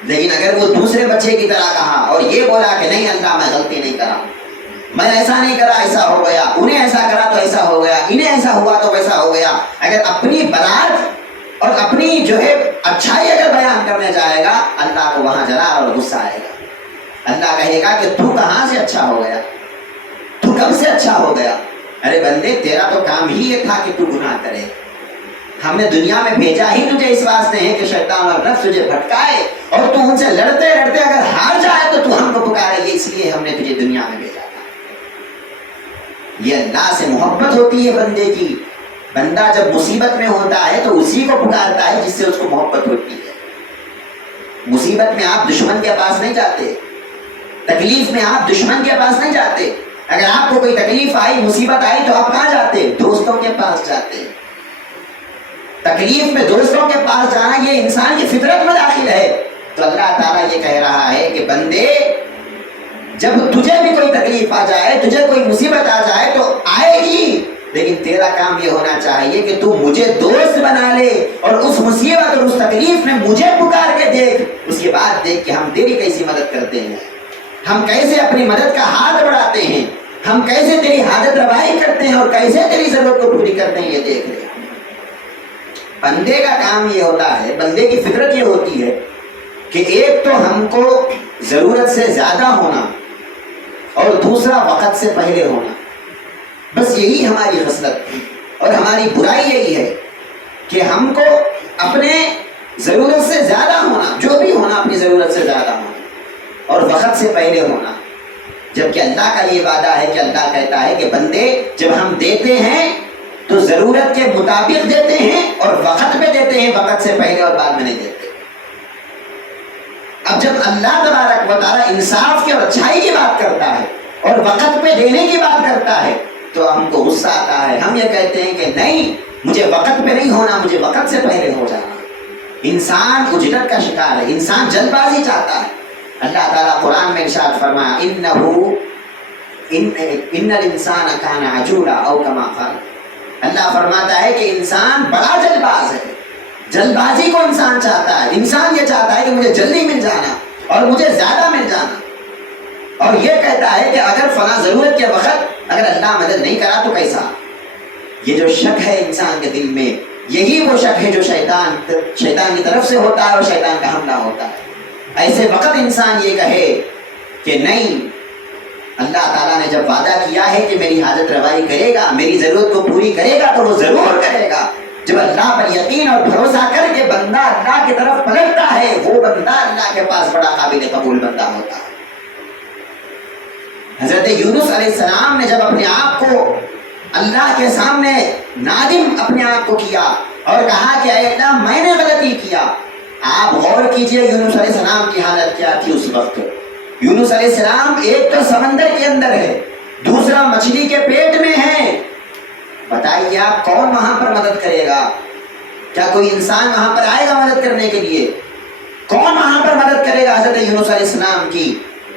لیکن اگر وہ دوسرے بچے کی طرح کہا اور یہ بولا کہ نہیں اللہ میں غلطی نہیں کرا، میں ایسا نہیں کرا، ایسا ہو گیا، انہیں ایسا کرا تو ایسا ہو گیا، انہیں ایسا ہوا تو ویسا ہو گیا. اگر اپنی برات اور اپنی جو ہے اچھائی اگر بیان کرنے جائے گا اللہ کو وہاں جلال اور غصہ آئے گا. اللہ کہے گا کہ تو کہاں سے اچھا ہو گیا، تو کب سے اچھا ہو گیا؟ ارے بندے تیرا تو کام ہی یہ تھا کہ تو گناہ کرے. ہم نے دنیا میں بھیجا ہی تجھے اس واسطے ہے کہ شیطان اور نفس تجھے بھٹکائے اور تو ان سے لڑتے لڑتے اگر ہار جائے تو تو ہم کو پکارے. یہ اس لیے ہم نے تجھے دنیا میں بھیجا تھا. یہ اللہ سے محبت ہوتی ہے بندے کی. بندہ جب مصیبت میں ہوتا ہے تو اسی کو پکارتا ہے جس سے اس کو محبت ہوتی ہے. مصیبت میں آپ دشمن کے پاس نہیں جاتے، تکلیف میں آپ دشمن کے پاس نہیں جاتے. اگر آپ کو کوئی تکلیف آئی، مصیبت آئی تو آپ کہاں جاتے؟ دوستوں کے پاس جاتے. تکلیف میں دوستوں کے پاس جانا یہ انسان کی فطرت میں داخل ہے. تو اللہ تعالیٰ یہ کہہ رہا ہے کہ بندے جب تجھے بھی کوئی تکلیف آ جائے، تجھے کوئی مصیبت آ جائے تو آئے گی، لیکن تیرا کام یہ ہونا چاہیے کہ تو مجھے دوست بنا لے اور اس مصیبت اور اس تکلیف میں مجھے پکار کے دیکھ. اس کے بعد دیکھ کہ ہم تیری کیسی مدد کرتے ہیں، ہم کیسے اپنی مدد کا ہاتھ بڑھاتے ہیں، ہم کیسے تیری حاجت روائی کرتے ہیں اور کیسے تیری ضرورت کو پوری کرتے ہیں. یہ دیکھ لے. بندے کا کام یہ ہوتا ہے، بندے کی فطرت یہ ہوتی ہے کہ ایک تو ہم کو ضرورت سے زیادہ ہونا اور دوسرا وقت سے پہلے ہونا، بس یہی ہماری خصلت تھی اور ہماری برائی یہی ہے کہ ہم کو اپنے ضرورت سے زیادہ ہونا، جو بھی ہونا اپنی ضرورت سے زیادہ ہونا اور وقت سے پہلے ہونا، جبکہ اللہ کا یہ وعدہ ہے کہ اللہ کہتا ہے کہ بندے جب ہم دیتے ہیں تو ضرورت کے مطابق دیتے ہیں اور وقت پہ دیتے ہیں، وقت سے پہلے اور بعد میں نہیں دیتے۔ اب جب اللہ تبارک و تعالیٰ انصاف کی اور اچھائی کی بات کرتا ہے اور وقت پہ دینے کی بات کرتا ہے تو ہم کو غصہ آتا ہے، ہم یہ کہتے ہیں کہ نہیں، مجھے وقت پہ نہیں ہونا، مجھے وقت سے پہلے ہو جانا۔ انسان اجلت کا شکار ہے، انسان جلد بازی چاہتا ہے۔ اللہ تعالیٰ قرآن میں ارشاد فرمایا ان الانسان کان عجولا او کما قال، اللہ فرماتا ہے کہ انسان بڑا جلد باز ہے، جلد بازی کو انسان چاہتا ہے۔ انسان یہ چاہتا ہے کہ مجھے جلدی مل جانا اور مجھے زیادہ مل جانا، اور یہ کہتا ہے کہ اگر فلاں ضرورت کے وقت اگر اللہ مدد نہیں کرا تو کیسا۔ یہ جو شک ہے انسان کے دل میں، یہی وہ شک ہے جو شیطان کی طرف سے ہوتا ہے اور شیطان کا حملہ ہوتا ہے۔ ایسے وقت انسان یہ کہے کہ نہیں، اللہ تعالیٰ نے جب وعدہ کیا ہے کہ میری حاجت روائی کرے گا، میری ضرورت کو پوری کرے گا تو وہ ضرور کرے گا۔ جب اللہ پر یقین اور بھروسہ کر کے بندہ اللہ کی طرف پلٹتا ہے، وہ بندہ اللہ کے پاس بڑا قابل قبول بندہ ہوتا ہے۔ حضرت یونس علیہ السلام نے جب اپنے آپ کو اللہ کے سامنے نادم اپنے آپ کو کیا اور کہا کہ اے اللہ میں نے غلطی کیا، آپ غور کیجئے یونس علیہ السلام کی حالت کیا تھی اس وقت۔ یونس علیہ السلام ایک تو سمندر کے اندر ہے، دوسرا مچھلی کے پیٹ میں ہے۔ بتائیے آپ کون وہاں پر مدد کرے گا؟ کیا کوئی انسان وہاں پر آئے گا مدد کرنے کے لیے؟ کون وہاں پر مدد کرے گا حضرت یونس علیہ السلام کی؟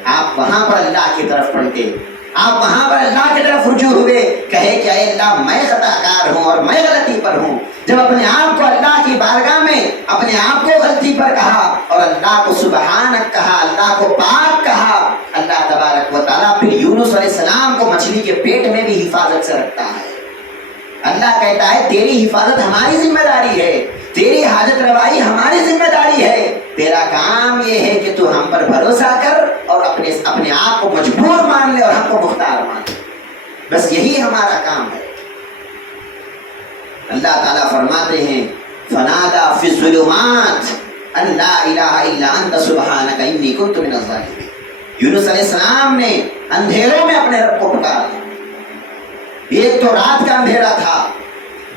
آپ وہاں پر اللہ کی طرف پلٹے، آپ وہاں پر اللہ کی طرف رجوع ہوئے، کہے کہ اے اللہ میں خطا کار ہوں اور میں غلطی پر ہوں۔ جب اپنے آپ کو اللہ کی بارگاہ میں اپنے آپ کو غلطی پر کہا اور اللہ کو سبحانک کہا، اللہ کو پاک کہا، اللہ تبارک و تعالیٰ پھر یونس علیہ السلام کو مچھلی کے پیٹ میں بھی حفاظت سے رکھتا ہے۔ اللہ کہتا ہے تیری حفاظت ہماری ذمہ داری ہے، تیری حاجت روائی ہماری ذمہ داری ہے، تیرا کام یہ ہے کہ تو ہم پر بھروسہ کر اور اپنے آپ کو مجبور مان لے اور ہم کو مختار مان لے، بس یہی ہمارا کام ہے۔ اللہ تعالیٰ فرماتے ہیں فنادا فی الظلمات ان لا الہ الا انت سبحانک انی کنت من الظالمین۔ یونس علیہ السلام نے اندھیروں میں اپنے رب کو پکارا، ایک تو رات کا اندھیرا تھا،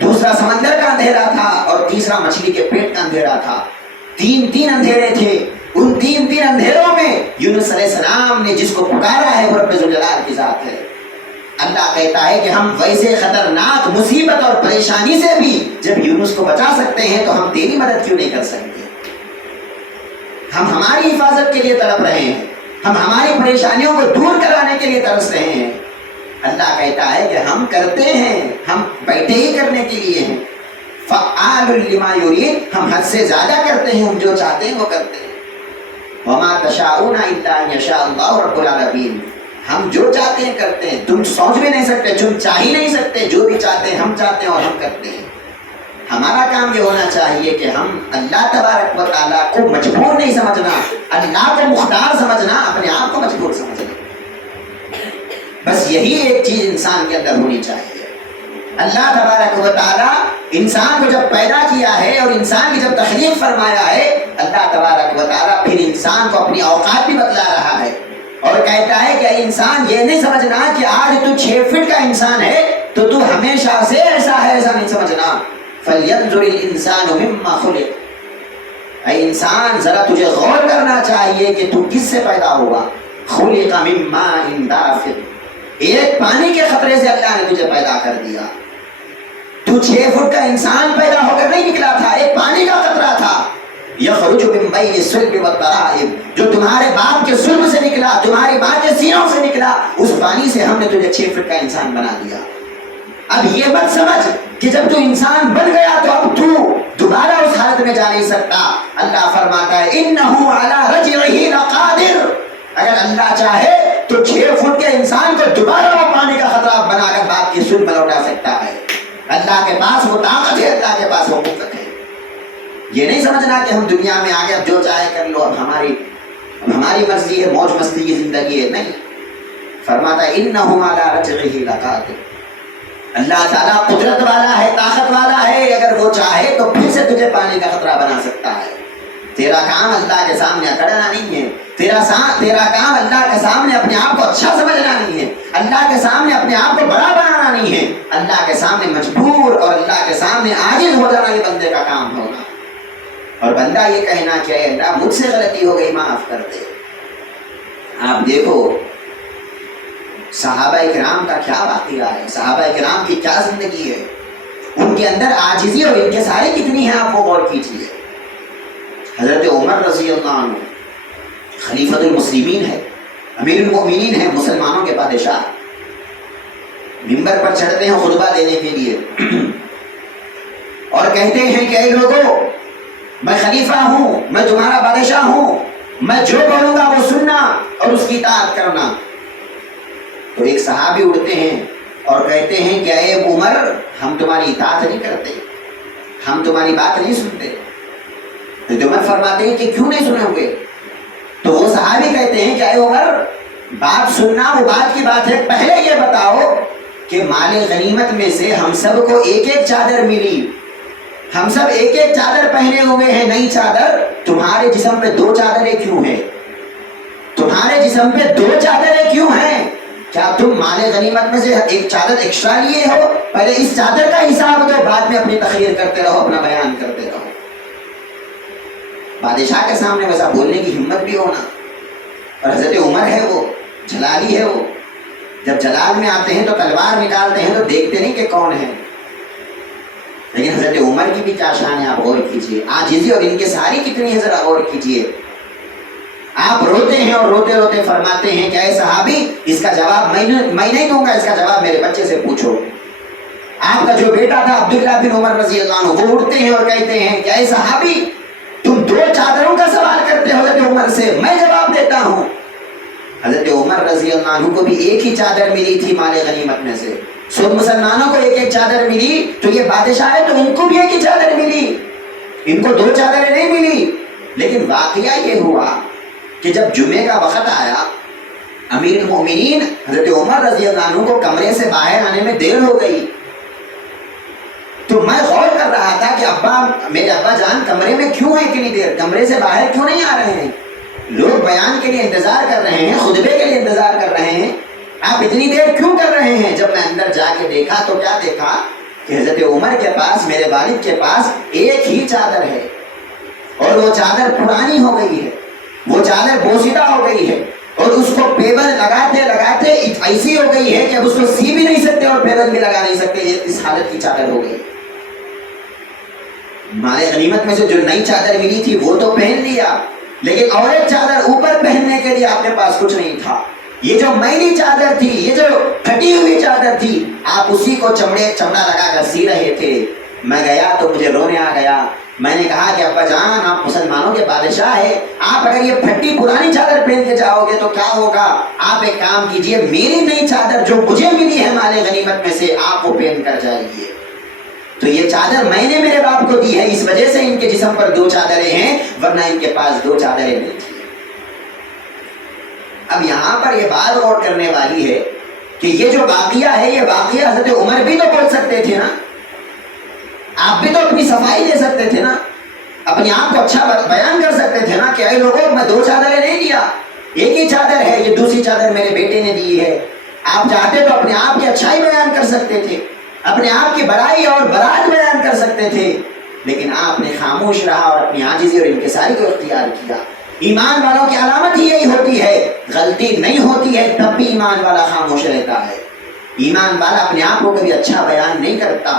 دوسرا سمندر کا اندھیرا تھا اور تیسرا مچھلی کے پیٹ کا اندھیرا تھا۔ تین اندھیرے تھے، ان تین اندھیروں میں یونس علیہ السلام نے جس کو پکارا ہے وہ رب ذوالجلال کی ذات ہے۔ اللہ کہتا ہے کہ ہم ویسے خطرناک مصیبت اور پریشانی سے بھی جب یونس کو بچا سکتے ہیں تو ہم تیری مدد کیوں نہیں کر سکتے؟ ہم ہماری حفاظت کے لیے تڑپ رہے ہیں، ہم ہماری پریشانیوں کو دور کرانے کے لیے ترس رہے ہیں۔ اللہ کہتا ہے کہ ہم کرتے ہیں، ہم بیٹھے ہی کرنے کے لیے ہیں۔ فعال لما یرید، ہم حد سے زیادہ کرتے ہیں، ہم جو چاہتے ہیں وہ کرتے ہیں۔ وما تشاءون الا ان یشاء اللہ رب العالمین، ہم جو چاہتے ہیں کرتے ہیں، تم سوچ بھی نہیں سکتے، تم چاہ ہی نہیں سکتے، جو بھی چاہتے ہیں ہم چاہتے ہیں اور ہم کرتے ہیں۔ ہمارا کام یہ ہونا چاہیے کہ ہم اللہ تبارک و تعالیٰ کو مجبور نہیں سمجھنا، اللہ کو مختار سمجھنا، اپنے آپ کو مجبور سمجھنا، بس یہی ایک چیز انسان کے اندر ہونی چاہیے۔ اللہ تبارک و تعالیٰ انسان کو جب پیدا کیا ہے اور انسان کی جب تخلیق فرمایا ہے، اللہ تبارک و تعالیٰ پھر انسان کو اپنی اوقات بھی بتلا رہا ہے اور کہتا ہے کہ انسان یہ نہیں سمجھنا کہ آج تو 6 فٹ کا انسان ہے تو تو ہمیشہ سے ایسا ہے، ایسا نہیں سمجھنا۔ فَلْيَنْظُرِ الْإِنسَانُ مِمَّا خُلِقَ، اے انسان ذرا تجھے غور کرنا چاہیے کہ تو کس سے پیدا ہوا۔ خُلِقَ مِن مَّاءٍ دَافِقٍ، ایک پانی کے قطرے سے اللہ نے تجھے پیدا کر دیا۔ تو 6 فٹ کا انسان پیدا ہو کر نہیں نکلا تھا، ایک پانی کا قطرہ تھا۔ یخرج من بین الصلب والترائب، جو تمہارے باپ کے صلب سے نکلا، تمہاری ماں کے سینوں سے نکلا، اس پانی سے ہم نے تجھے 6 فٹ کا انسان بنا دیا۔ اب یہ مت سمجھ کہ جب تو انسان بن گیا تو اب تو دوبارہ اس حالت میں جا نہیں سکتا۔ اللہ فرماتا ہے انہ علی رجعہ لقادر، اگر اللہ چاہے تو 6 فٹ کے انسان کو دوبارہ وہ پانی کا خطرہ بنا کر باپ کی صلب میں لوٹا سکتا ہے۔ اللہ کے پاس وہ طاقت ہے، اللہ کے پاس وہ قوت ہے۔ یہ نہیں سمجھنا کہ ہم دنیا میں آگے اب جو چاہے کر لو، اب ہماری مرضی ہے، موج مستی کی زندگی ہے، نہیں۔ فرماتا انہم علی رجعہ لقادر، اللہ تعالیٰ قدرت والا ہے، طاقت والا ہے، اگر وہ چاہے تو پھر سے تجھے پانی کا خطرہ بنا سکتا ہے۔ تیرا کام اللہ کے سامنے اکڑنا نہیں ہے، تیرا کام اللہ کے سامنے اپنے آپ کو اچھا سمجھنا نہیں ہے، اللہ کے سامنے اپنے آپ کو بڑا بنانا نہیں ہے، اللہ کے سامنے مجبور اور اللہ کے سامنے عاجز ہو جانا یہ بندے کا کام ہوگا، اور بندہ یہ کہنا کہ اے اللہ مجھ سے غلطی ہو گئی، معاف کر دے۔ آپ دیکھو صحابہ کرام کا کیا واقعہ ہے، صحابہ کرام کی کیا زندگی ہے، ان کے اندر عاجزی اور انکساری کتنی ہے، آپ کو غور کیجیے۔ حضرت عمر رضی اللہ عنہ خلیفۃ المسلمین ہے، امیر المؤمنین ہے، مسلمانوں کے بادشاہ، منبر پر چڑھتے ہیں خطبہ دینے کے لیے اور کہتے ہیں کہ اے لوگوں، میں خلیفہ ہوں، میں تمہارا بادشاہ ہوں، میں جو بولوں گا وہ سننا اور اس کی اطاعت کرنا۔ تو ایک صحابی اٹھتے ہیں اور کہتے ہیں کہ اے عمر، ہم تمہاری اطاعت نہیں کرتے، ہم تمہاری بات نہیں سنتے۔ تو عمر فرماتے ہیں کہ کیوں نہیں سنو گے؟ تو وہ صحابی کہتے ہیں کہ اے عمر، بات سننا وہ بات کی بات ہے، پہلے یہ بتاؤ کہ مال غنیمت میں سے ہم سب کو ایک ایک چادر ملی، ہم سب ایک ایک چادر پہنے ہوئے ہیں، نئی چادر، تمہارے جسم پہ 2 چادریں کیوں ہیں؟ تمہارے جسم پہ 2 چادریں کیوں ہیں؟ کیا تم مال غنیمت میں سے ایک چادر ایکسٹرا لیے ہو؟ پہلے اس چادر کا حساب دو، بعد میں اپنی تقریر کرتے رہو، اپنا بیان کرتے رہو۔ بادشاہ کے سامنے ویسا بولنے کی ہمت بھی ہونا، اور حضرت عمر ہے وہ جلالی ہے، وہ جب جلال میں آتے ہیں تو تلوار نکالتے ہیں تو دیکھتے نہیں کہ کون ہے، لیکن حضرت عمر کی بھی کیا شان ہے، آپ غور کیجیے، عاجزی اور انکساری کتنی ہے، ذرا غور کیجیے۔ آپ روتے ہیں اور روتے روتے فرماتے ہیں کہ اے صحابی، اس کا جواب میں نہیں دوں گا، اس کا جواب میرے بچے سے پوچھو۔ آپ کا جو بیٹا تھا عبداللہ بن عمر رضی اللہ عنہ، وہ اٹھتے ہیں اور کہتے ہیں کہ اے صحابی، تم 2 چادروں کا سوال کرتے ہو حضرت عمر سے، میں جواب دیتا ہوں۔ حضرت عمر رضی اللہ عنہ کو بھی ایک ہی چادر ملی تھی مال غنیمت میں سے، سب مسلمانوں کو ایک ایک چادر ملی، تو یہ بادشاہ ہے تو ان کو بھی ایک ہی چادر ملی، ان کو 2 چادریں نہیں ملی۔ لیکن واقعہ یہ ہوا کہ جب جمعے کا وقت آیا، امیر المؤمنین حضرت عمر رضی اللہ عنہ کو کمرے سے باہر آنے میں دیر ہو گئی، تو میں غور کر رہا تھا کہ میرے ابا جان کمرے میں کیوں ہیں اتنی دیر، کمرے سے باہر کیوں نہیں آ رہے ہیں؟ لوگ بیان کے لیے انتظار کر رہے ہیں، خطبے کے لیے انتظار کر رہے ہیں، آپ اتنی دیر کیوں کر رہے ہیں؟ جب میں اندر جا کے دیکھا تو کیا دیکھا کہ حضرت عمر کے پاس، میرے والد کے پاس ایک ہی چادر ہے، اور وہ چادر پرانی ہو گئی ہے، وہ چادر بوسیدہ ہو گئی ہے، اور اس کو پیبل لگاتے لگاتے ایسی ہو گئی ہے کہ اب اس کو سی بھی نہیں سکتے اور پیبل بھی لگا نہیں سکتے، اس حالت کی چادر ہو گئی۔ مال غنیمت میں سے جو نئی چادر ملی تھی وہ تو پہن لیا، لیکن اور ایک چادر اوپر پہننے کے لیے آپ کے پاس کچھ نہیں تھا۔ یہ جو میلی چادر تھی، یہ جو پھٹی ہوئی چادر تھی، آپ اسی کو چمڑا لگا کر سی رہے تھے۔ میں گیا تو مجھے رونے آ گیا، میں نے کہا کہ ابا جان، آپ مسلمانوں کے بادشاہ ہیں، آپ اگر یہ پھٹی پرانی چادر پہن کے جاؤ گے تو کیا ہوگا؟ آپ ایک کام کیجئے، میری نئی چادر جو مجھے ملی ہے مال غنیمت میں سے، آپ وہ پہن کر جائیے۔ تو یہ چادر میں نے میرے باپ کو دی ہے، اس وجہ سے ان کے جسم پر 2 چادریں ہیں، ورنہ ان کے پاس 2 چادریں نہیں تھیں۔ اب یہاں پر یہ بات غور کرنے والی ہے کہ یہ جو واقعہ ہے، یہ واقعہ حضرت عمر بھی تو بول سکتے تھے نا، آپ بھی تو اپنی صفائی دے سکتے تھے نا، اپنے آپ کو اچھا بیان کر سکتے تھے نا کہ اے لوگوں، میں 2 چادریں نہیں دیا، ایک ہی چادر ہے، یہ دوسری چادر میرے بیٹے نے دی ہے۔ آپ چاہتے تو اپنے آپ کی اچھائی بیان کر سکتے تھے، اپنے آپ کی بڑائی اور برات بیان کر سکتے تھے، لیکن آپ نے خاموش رہا اور اپنی عاجزی اور انکساری کو اختیار کیا۔ ایمان والوں کی علامت ہی یہی ہوتی ہے، غلطی نہیں ہوتی ہے تب بھی ایمان والا خاموش رہتا ہے۔ ایمان والا اپنے آپ کو کبھی اچھا بیان نہیں کرتا،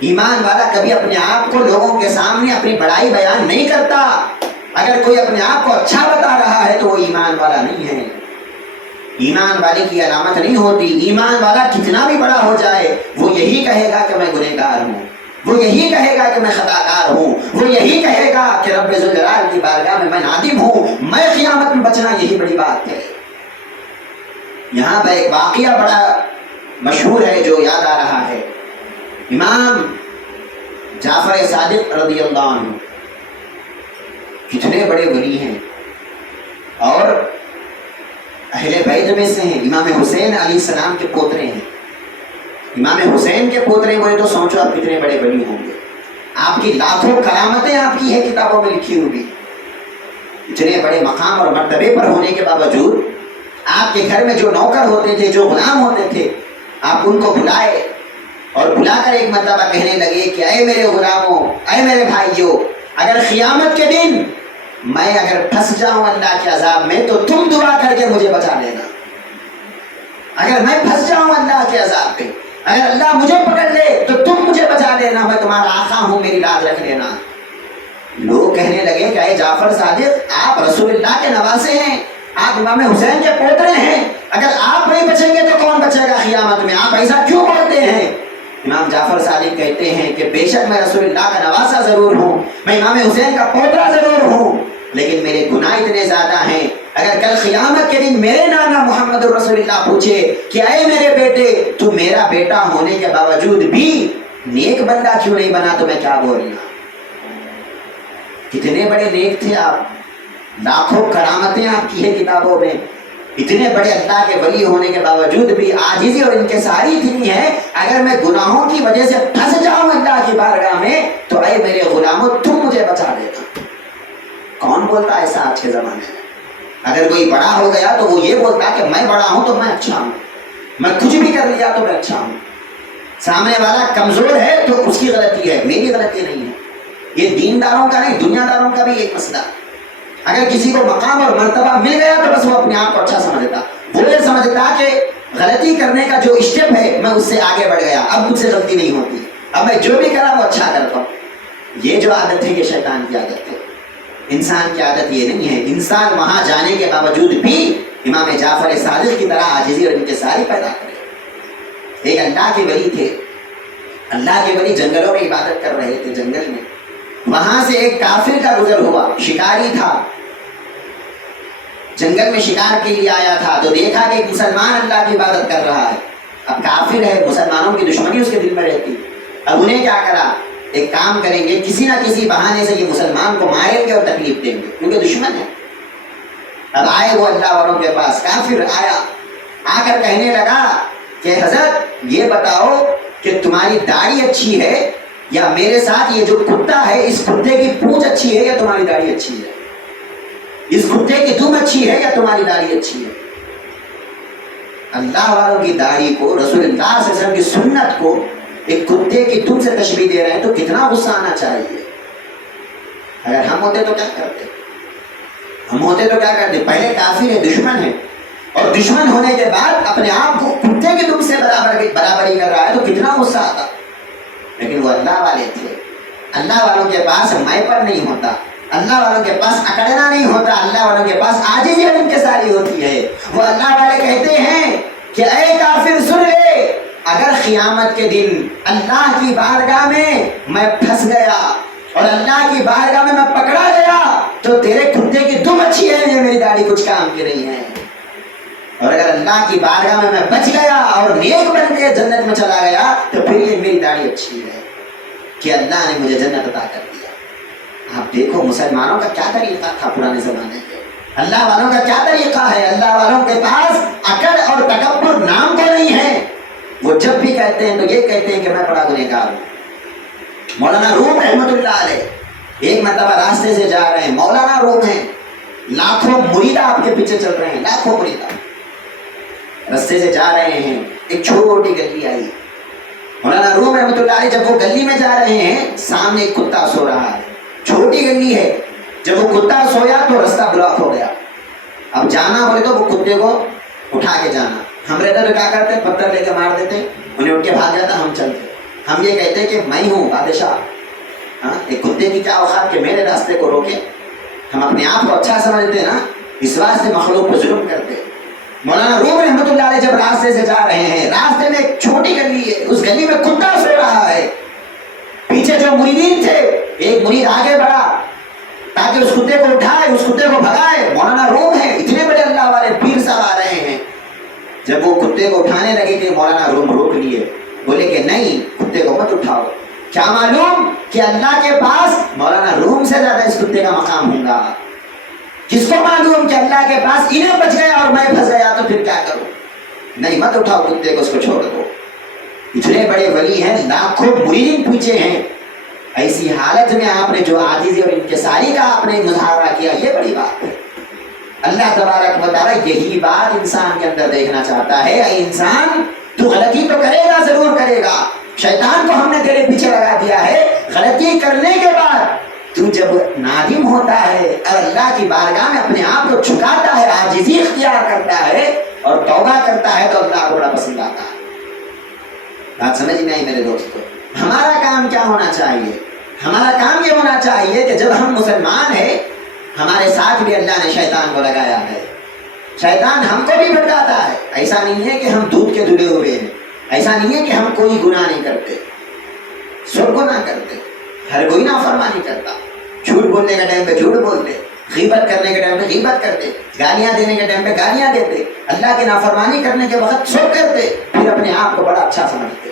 ایمان والا کبھی اپنے آپ کو لوگوں کے سامنے اپنی بڑائی بیان نہیں کرتا۔ اگر کوئی اپنے آپ کو اچھا بتا رہا ہے تو وہ ایمان والا نہیں ہے، ایمان والے کی علامت نہیں ہوتی۔ ایمان والا کتنا بھی بڑا ہو جائے، وہ یہی کہے گا کہ میں گنہگار ہوں، وہ یہی کہے گا کہ میں خطا کار ہوں، وہ یہی کہے گا کہ رب ذوالجلال کی بارگاہ میں نادم ہوں، میں قیامت میں بچنا یہی بڑی بات ہے۔ یہاں پر ایک واقعہ بڑا مشہور ہے جو یاد آ رہا ہے۔ امام جعفر صادق رضی اللہ عنہ کتنے بڑے ولی ہیں اور اہل بیت میں سے ہیں. امام حسین علیہ السلام کے پوترے ہیں. امام حسین کے پوترے ہوئے تو سوچو آپ کتنے بڑے ولی ہوں گے. آپ کی لاکھوں کرامتیں آپ کی ہے کتابوں میں لکھی ہوئی. اتنے بڑے مقام اور مرتبے پر ہونے کے باوجود آپ کے گھر میں جو نوکر ہوتے تھے, جو غلام ہوتے تھے, آپ ان کو بلائے اور بلا کر ایک مرتبہ کہنے لگے کہ اے میرے غلاموں, اے میرے بھائیوں, اگر قیامت کے دن میں اگر پھنس جاؤں اللہ کے عذاب میں تو تم دعا کر کے مجھے بچا لینا. اگر میں پھنس جاؤں اللہ کے عذاب پہ, اگر اللہ مجھے پکڑ لے تو تم مجھے بچا لینا, میں تمہارا آقا ہوں, میری لاج رکھ لینا. لوگ کہنے لگے کہ اے جعفر صادق, آپ رسول اللہ کے نواسے ہیں, آپ امام حسین کے پوترے ہیں, اگر آپ نہیں بچیں گے تو کون بچے گا قیامت میں, آپ ایسا کیوں بولتے ہیں؟ امام جعفر صادق کہتے ہیں کہ بے شک میں رسول اللہ کا نواسا ضرور ہوں, میں امام حسین کا پوترا ضرور ہوں, لیکن میرے گناہ اتنے زیادہ ہیں. اگر کل قیامت کے دن میرے نانا محمد رسول اللہ پوچھے کہ اے میرے بیٹے, تو میرا بیٹا ہونے کے باوجود بھی نیک بندہ کیوں نہیں بنا, تو میں کیا بولنا. کتنے بڑے نیک تھے آپ, لاکھوں کرامتیں آپ کی ہے کتابوں میں. اتنے بڑے اللہ کے ولی ہونے کے باوجود بھی عاجزی اور انکساری اتنی ہے, اگر میں گناہوں کی وجہ سے پھنس جاؤں اللہ کی بارگاہ میں تو اے میرے غلاموں تم مجھے بچا دینا. کون بولتا ہے ایسا آج کے زمانے میں؟ اگر کوئی بڑا ہو گیا تو وہ یہ بولتا کہ میں بڑا ہوں تو میں اچھا ہوں, میں کچھ بھی کر لیا تو میں اچھا ہوں. سامنے والا کمزور ہے تو اس کی غلطی ہے, میری غلطی نہیں ہے. یہ دینداروں کا نہیں, دنیا داروں کا بھی ایک مسئلہ. اگر کسی کو مقام اور مرتبہ مل گیا تو بس وہ اپنے آپ کو اچھا سمجھتا, وہ یہ سمجھتا کہ غلطی کرنے کا جو اسٹیپ ہے میں اس سے آگے بڑھ گیا, اب مجھ سے غلطی نہیں ہوتی, اب میں جو بھی کرا وہ اچھا کرتا ہوں. یہ جو عادت ہے یہ شیطان کی عادت ہے, انسان کی عادت یہ نہیں ہے. انسان وہاں جانے کے باوجود بھی امام جعفر صادق کی طرح عاجزی اور انکساری پیدا کرے. ایک اللہ کے ولی تھے, اللہ کے ولی جنگلوں میں عبادت کر رہے تھے. جنگل میں وہاں سے ایک کافر کا گزر ہوا, شکاری تھا, جنگل میں شکار کے لیے آیا تھا, تو دیکھا کہ ایک مسلمان اللہ کی عبادت کر رہا ہے. اب کافر ہے, مسلمانوں کی دشمنی اس کے دل میں رہتی. اب انہیں کیا کرا, ایک کام کریں گے, کسی نہ کسی بہانے سے یہ مسلمان کو ماریں گے اور تکلیف دیں گے کیونکہ دشمن ہے. اب آئے وہ اللہ والوں کے پاس, کافر آیا, آ کر کہنے لگا کہ حضرت یہ بتاؤ کہ تمہاری داڑھی اچھی ہے یا میرے ساتھ یہ جو کتا ہے اس کتے کی پونچھ اچھی ہے یا تمہاری داڑھی اچھی ہے, اس کتے کی دم اچھی ہے یا تمہاری داڑھی اچھی ہے. اللہ والوں کی داڑھی کو, رسول اللہ صلی اللہ علیہ وسلم کی سنت کو ایک کتے کی دم سے تشبیہ دے رہے ہیں تو کتنا غصہ آنا چاہیے. اگر ہم ہوتے تو کیا کرتے, ہم ہوتے تو کیا کرتے. پہلے کافر ہے, دشمن ہے, اور دشمن ہونے کے بعد اپنے آپ کو کتے کی دم سے برابری کر رہا ہے تو کتنا غصہ آتا. لیکن وہ اللہ والے تھے. اللہ والوں کے پاس میں پر نہیں ہوتا, اللہ والوں کے پاس اکڑنا نہیں ہوتا, اللہ والوں کے پاس عاجزی اور انکساری ہوتی ہے. وہ اللہ والے کہتے ہیں کہ اے کافر سن لے, اگر قیامت کے دن اللہ کی بارگاہ میں پھنس گیا اور اللہ کی بارگاہ میں پکڑا گیا تو تیرے کتے کی دم اچھی ہے, یہ میری داڑھی کچھ کام کی نہیں ہے. اور اگر اللہ کی بارگاہ میں بچ گیا اور نیک بن کے جنت میں چلا گیا تو پھر یہ میری داڑھی اچھی ہے کہ اللہ نے مجھے جنت عطا کر دیا. آپ دیکھو مسلمانوں کا کیا طریقہ تھا پرانے زمانے کے, اللہ والوں کا کیا طریقہ ہے. اللہ والوں کے پاس اکڑ اور تکبر نام کو نہیں ہے. وہ جب بھی کہتے ہیں تو یہ کہتے ہیں کہ میں بڑا گنہگار ہوں. مولانا روم رحمت اللہ علیہ ایک مرتبہ راستے سے جا رہے ہیں, مولانا روم ہیں, لاکھوں مریدہ آپ کے پیچھے چل رہے ہیں, لاکھوں مریدہ راستے سے جا رہے ہیں. ایک چھوٹی گلی آئی, مولانا روم رحمت اللہ علیہ جب وہ گلی میں جا رہے ہیں سامنے ایک کتا سو رہا ہے, چھوٹی گلی ہے. جب وہ کتا سویا تو راستہ بلاک ہو گیا. اب جانا بولے تو وہ کتے کو اٹھا کے جانا, ہم رہتے تو کیا کرتے, پتھر لے کے مار دیتے, انہیں اٹھ کے بھاگ جاتا, ہم چلتے. ہم یہ کہتے کہ میں ہوں بادشاہ, ایک کتے کی کیا اوقات کہ میرے راستے کو روکے. ہم اپنے آپ کو اچھا سمجھتے نا, اس واسطے مخلوق پہ ظلم کرتے. مولانا روم رحمت اللہ علیہ جب راستے سے جا رہے ہیں, راستے میں ایک چھوٹی گلی ہے, اس گلی میں کتا سو رہا ہے. پیچھے جو مریدین تھے, ایک مرید آگے بڑھا تاکہ اس کتے کو اٹھائے, اس کتے کو بھگائے. مولانا روم ہے, اتنے بڑے اللہ والے پیر صاحب آ رہے ہیں. جب وہ کتے کو اٹھانے لگے کہ مولانا روم روک لیے, بولے کہ نہیں کتے کو مت اٹھاؤ, کیا معلوم کہ اللہ کے پاس مولانا روم سے زیادہ اس کتے کا مقام ہوگا. کس کو معلوم کہ اللہ کے پاس انہیں بچ گیا اور میں پھنس گیا تو پھر کیا کروں؟ نہیں، مت اٹھاؤ کتے کو، اس کو چھوڑ دو. اتنے بڑے ولی ہیں، لاکھوں مریدین پوچھے ہیں، ایسی حالت میں آپ نے جو عاجزی اور انکساری کا آپ نے مظاہرہ کیا، یہ بڑی بات ہے. اللہ تبارک و تعالیٰ یہی بات انسان کے اندر دیکھنا چاہتا ہے. اے انسان، تو غلطی تو کرے گا، ضرور کرے گا. شیطان کو ہم نے تیرے پیچھے لگا دیا ہے. غلطی کرنے کے بعد تو جب نادم ہوتا ہے اور اللہ کی بارگاہ میں اپنے آپ کو جھکاتا ہے، عاجزی اختیار کرتا ہے اور توبہ کرتا ہے، تو اللہ کو بڑا پسند آتا ہے. بات سمجھ میں آئی میرے دوستو؟ ہمارا کام کیا ہونا چاہیے؟ ہمارا کام یہ ہونا چاہیے کہ جب ہم مسلمان ہیں، ہمارے ساتھ بھی اللہ نے شیطان کو لگایا ہے. شیطان ہم کو بھی بھٹکاتا ہے. ایسا نہیں ہے کہ ہم دودھ کے دھلے ہوئے ہیں، ایسا نہیں ہے کہ ہم کوئی گناہ نہیں کرتے. سب گناہ کرتے، ہر کوئی نافرمانی کرتا. جھوٹ بولنے کے ٹائم پہ جھوٹ بولتے، غیبت کرنے کے ٹائم پہ غیبت کرتے، گالیاں دینے کے ٹائم پہ گالیاں دیتے، اللہ کی نافرمانی کرنے کے وقت سب کرتے، پھر اپنے آپ کو بڑا اچھا سمجھتے.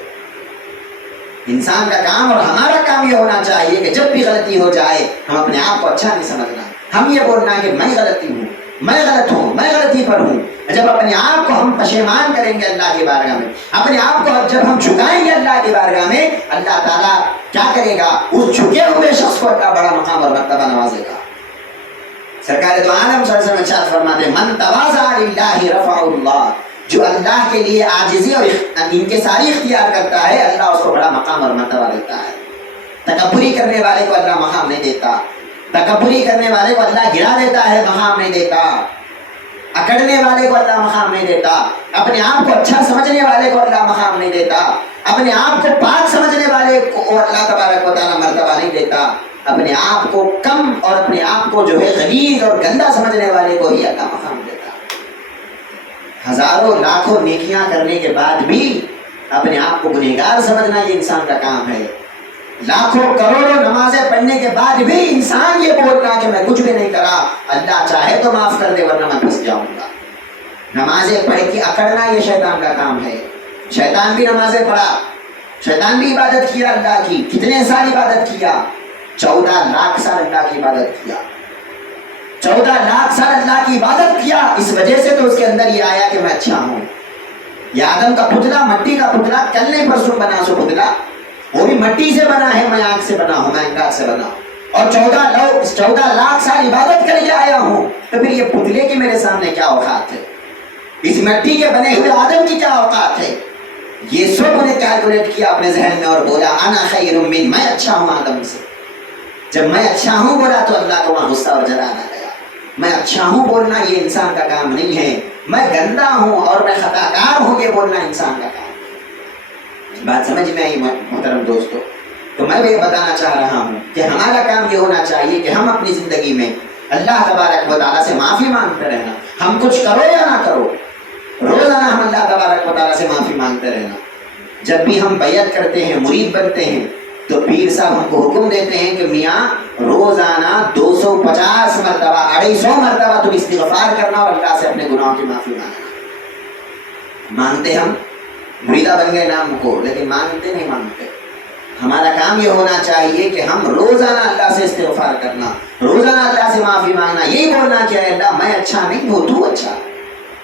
انسان کا کام اور ہمارا کام یہ ہونا چاہیے کہ جب بھی غلطی ہو جائے ہم اپنے آپ کو اچھا نہیں سمجھنا. ہم یہ بولنا کہ میں غلطی ہوں، میں غلط ہوں، میں غلطی پر ہوں. جب اپنے آپ کو ہم پشیمان کریں گے اللہ کی بارگاہ میں، اپنے آپ کو جب ہم جھکائیں گے اللہ کی بارگاہ میں، اللہ تعالیٰ کیا کرے گا؟ اس جھکے ہوئے شخص کو اللہ بڑا مقام اور مرتبہ نوازے گا. سرکار دو عالم صلی اللہ علیہ وسلم ارشاد فرماتے ہیں، من تواضع للہ رفعہ اللہ. جو اللہ کے لیے عاجزی اور انکساری اختیار کرتا ہے، اللہ اس کو بڑا مقام اور مرتبہ دیتا ہے. تکبری کرنے والے کو اللہ مقام نہیں دیتا. تکبری کرنے والے کو اللہ گرا دیتا ہے، مقام نہیں دیتا. اکڑنے والے کو اللہ مقام نہیں دیتا. اپنے آپ کو اچھا سمجھنے والے کو اللہ مقام نہیں دیتا. اپنے آپ کو پاک سمجھنے والے کو اللہ تبارک و تعالیٰ مرتبہ نہیں دیتا. اپنے آپ کو کم اور اپنے آپ کو جو ہے غلیظ اور گندا سمجھنے والے کو ہی اللہ مقام دیتا. ہزاروں لاکھوں نیکیاں کرنے کے بعد بھی اپنے آپ کو گنہگار سمجھنا یہ انسان کا کام ہے. لاکھوں کروڑوں نمازیں پڑھنے کے بعد بھی انسان یہ بولنا کہ میں کچھ بھی نہیں کرا، اللہ چاہے تو معاف کر دے ورنہ میں پھنس جاؤں گا. نمازیں پڑھ کے اکڑنا یہ شیطان کا کام ہے. شیطان بھی نمازیں پڑھا، شیطان بھی عبادت کیا اللہ کی. کتنے سال عبادت کیا؟ 14 لاکھ سال اللہ کی عبادت کیا. 14 لاکھ سال اللہ کی عبادت کیا. اس وجہ سے تو اس کے اندر یہ آیا کہ میں اچھا ہوں. یہ آدم کا پتلا، مٹی کا پتلا، کل نہیں پرسوں بنا سو پتلا، وہ بھی مٹی سے بنا ہے. میں آنکھ سے بنا ہوں، میں انگار سے بنا ہوں، اور 14 لاکھ سال عبادت کر کے آیا ہوں. تو پھر یہ پتلے کی میرے سامنے کیا اوقات ہے؟ اس مٹی کے بنے ہوئے آدم کی کیا اوقات ہے؟ یہ سب انہیں کیلکولیٹ کیا اپنے ذہن میں اور بولا انا خیر من، میں اچھا ہوں آدم سے. جب میں اچھا ہوں بولا تو اللہ کو وہاں غصہ اور جلال آ گیا. میں اچھا ہوں بولنا یہ انسان کا کام نہیں ہے. میں گندا ہوں اور میں خطا کار ہوں یہ بولنا انسان کا کام. بات سمجھ میں آئی محترم دوستو؟ تو میں یہ بتانا چاہ رہا ہوں کہ ہمارا کام یہ ہونا چاہیے کہ ہم اپنی زندگی میں اللہ تبارک و تعالیٰ سے معافی مانگتے رہنا. ہم کچھ کرو یا نہ کرو، روزانہ ہم اللہ تبارک و تعالیٰ سے معافی مانگتے رہنا. جب بھی ہم بیعت کرتے ہیں، مرید بنتے ہیں، تو پیر صاحب ہم کو حکم دیتے ہیں کہ میاں روزانہ 250 مرتبہ 250 مرتبہ تم استغفار کرنا اور اللہ سے اپنے گناہوں کی معافی مانگنا. مانگتے ہم مریدہ بن گئے نام کو، لیکن مانگتے نہیں مانگتے. ہمارا کام یہ ہونا چاہیے کہ ہم روزانہ اللہ سے استغفار کرنا، روزانہ اللہ سے معافی مانگنا، یہی بولنا کہ اے اللہ میں اچھا نہیں ہوں، تو اچھا،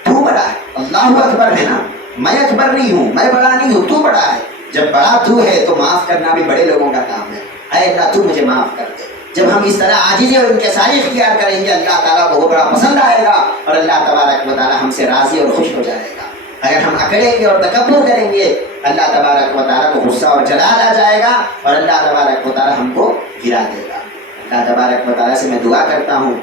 تو بڑا ہے. اللہ اکبر ہے نا، میں اکبر نہیں ہوں، میں بڑا نہیں ہوں، تو بڑا ہے. جب بڑا تو ہے تو معاف کرنا بھی بڑے لوگوں کا کام ہے. اے اللہ تو مجھے معاف کر دے. جب ہم اس طرح عاجزی اور انکساری اختیار کریں گے، اللہ تعالیٰ کو وہ بڑا پسند آئے گا اور اللہ تبارک و تعالیٰ ہم سے راضی اور خوش ہو جائے گا. اگر ہم اکڑیں گے اور تکبر کریں گے، اللہ تبارک و تعالیٰ کو غصہ اور جلال آ جائے گا اور اللہ تبارک و تعالیٰ ہم کو گرا دے گا. اللہ تبارک و تعالیٰ سے میں دعا کرتا ہوں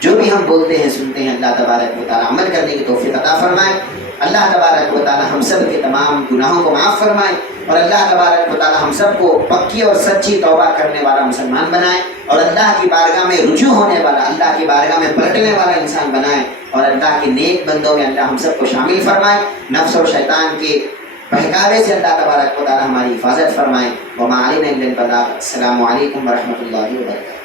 جو بھی ہم بولتے ہیں سنتے ہیں، اللہ تبارک و تعالیٰ عمل کرنے کی توفیق عطا فرمائے. اللہ تبارک و تعالیٰ ہم سب کے تمام گناہوں کو معاف فرمائے اور اللہ تبارک و تعالیٰ ہم سب کو پکی اور سچی توبہ کرنے والا مسلمان بنائے اور اللہ کی بارگاہ میں رجوع ہونے والا، اللہ کی بارگاہ میں پلٹنے والا انسان بنائے اور اللہ کے نیک بندوں میں اللہ ہم سب کو شامل فرمائے. نفس اور شیطان کے بہکاوے سے اللہ تبارک و تعالیٰ ہماری حفاظت فرمائے. وما علینا الا البلاغ. السلام علیکم ورحمۃ اللہ وبرکاتہ.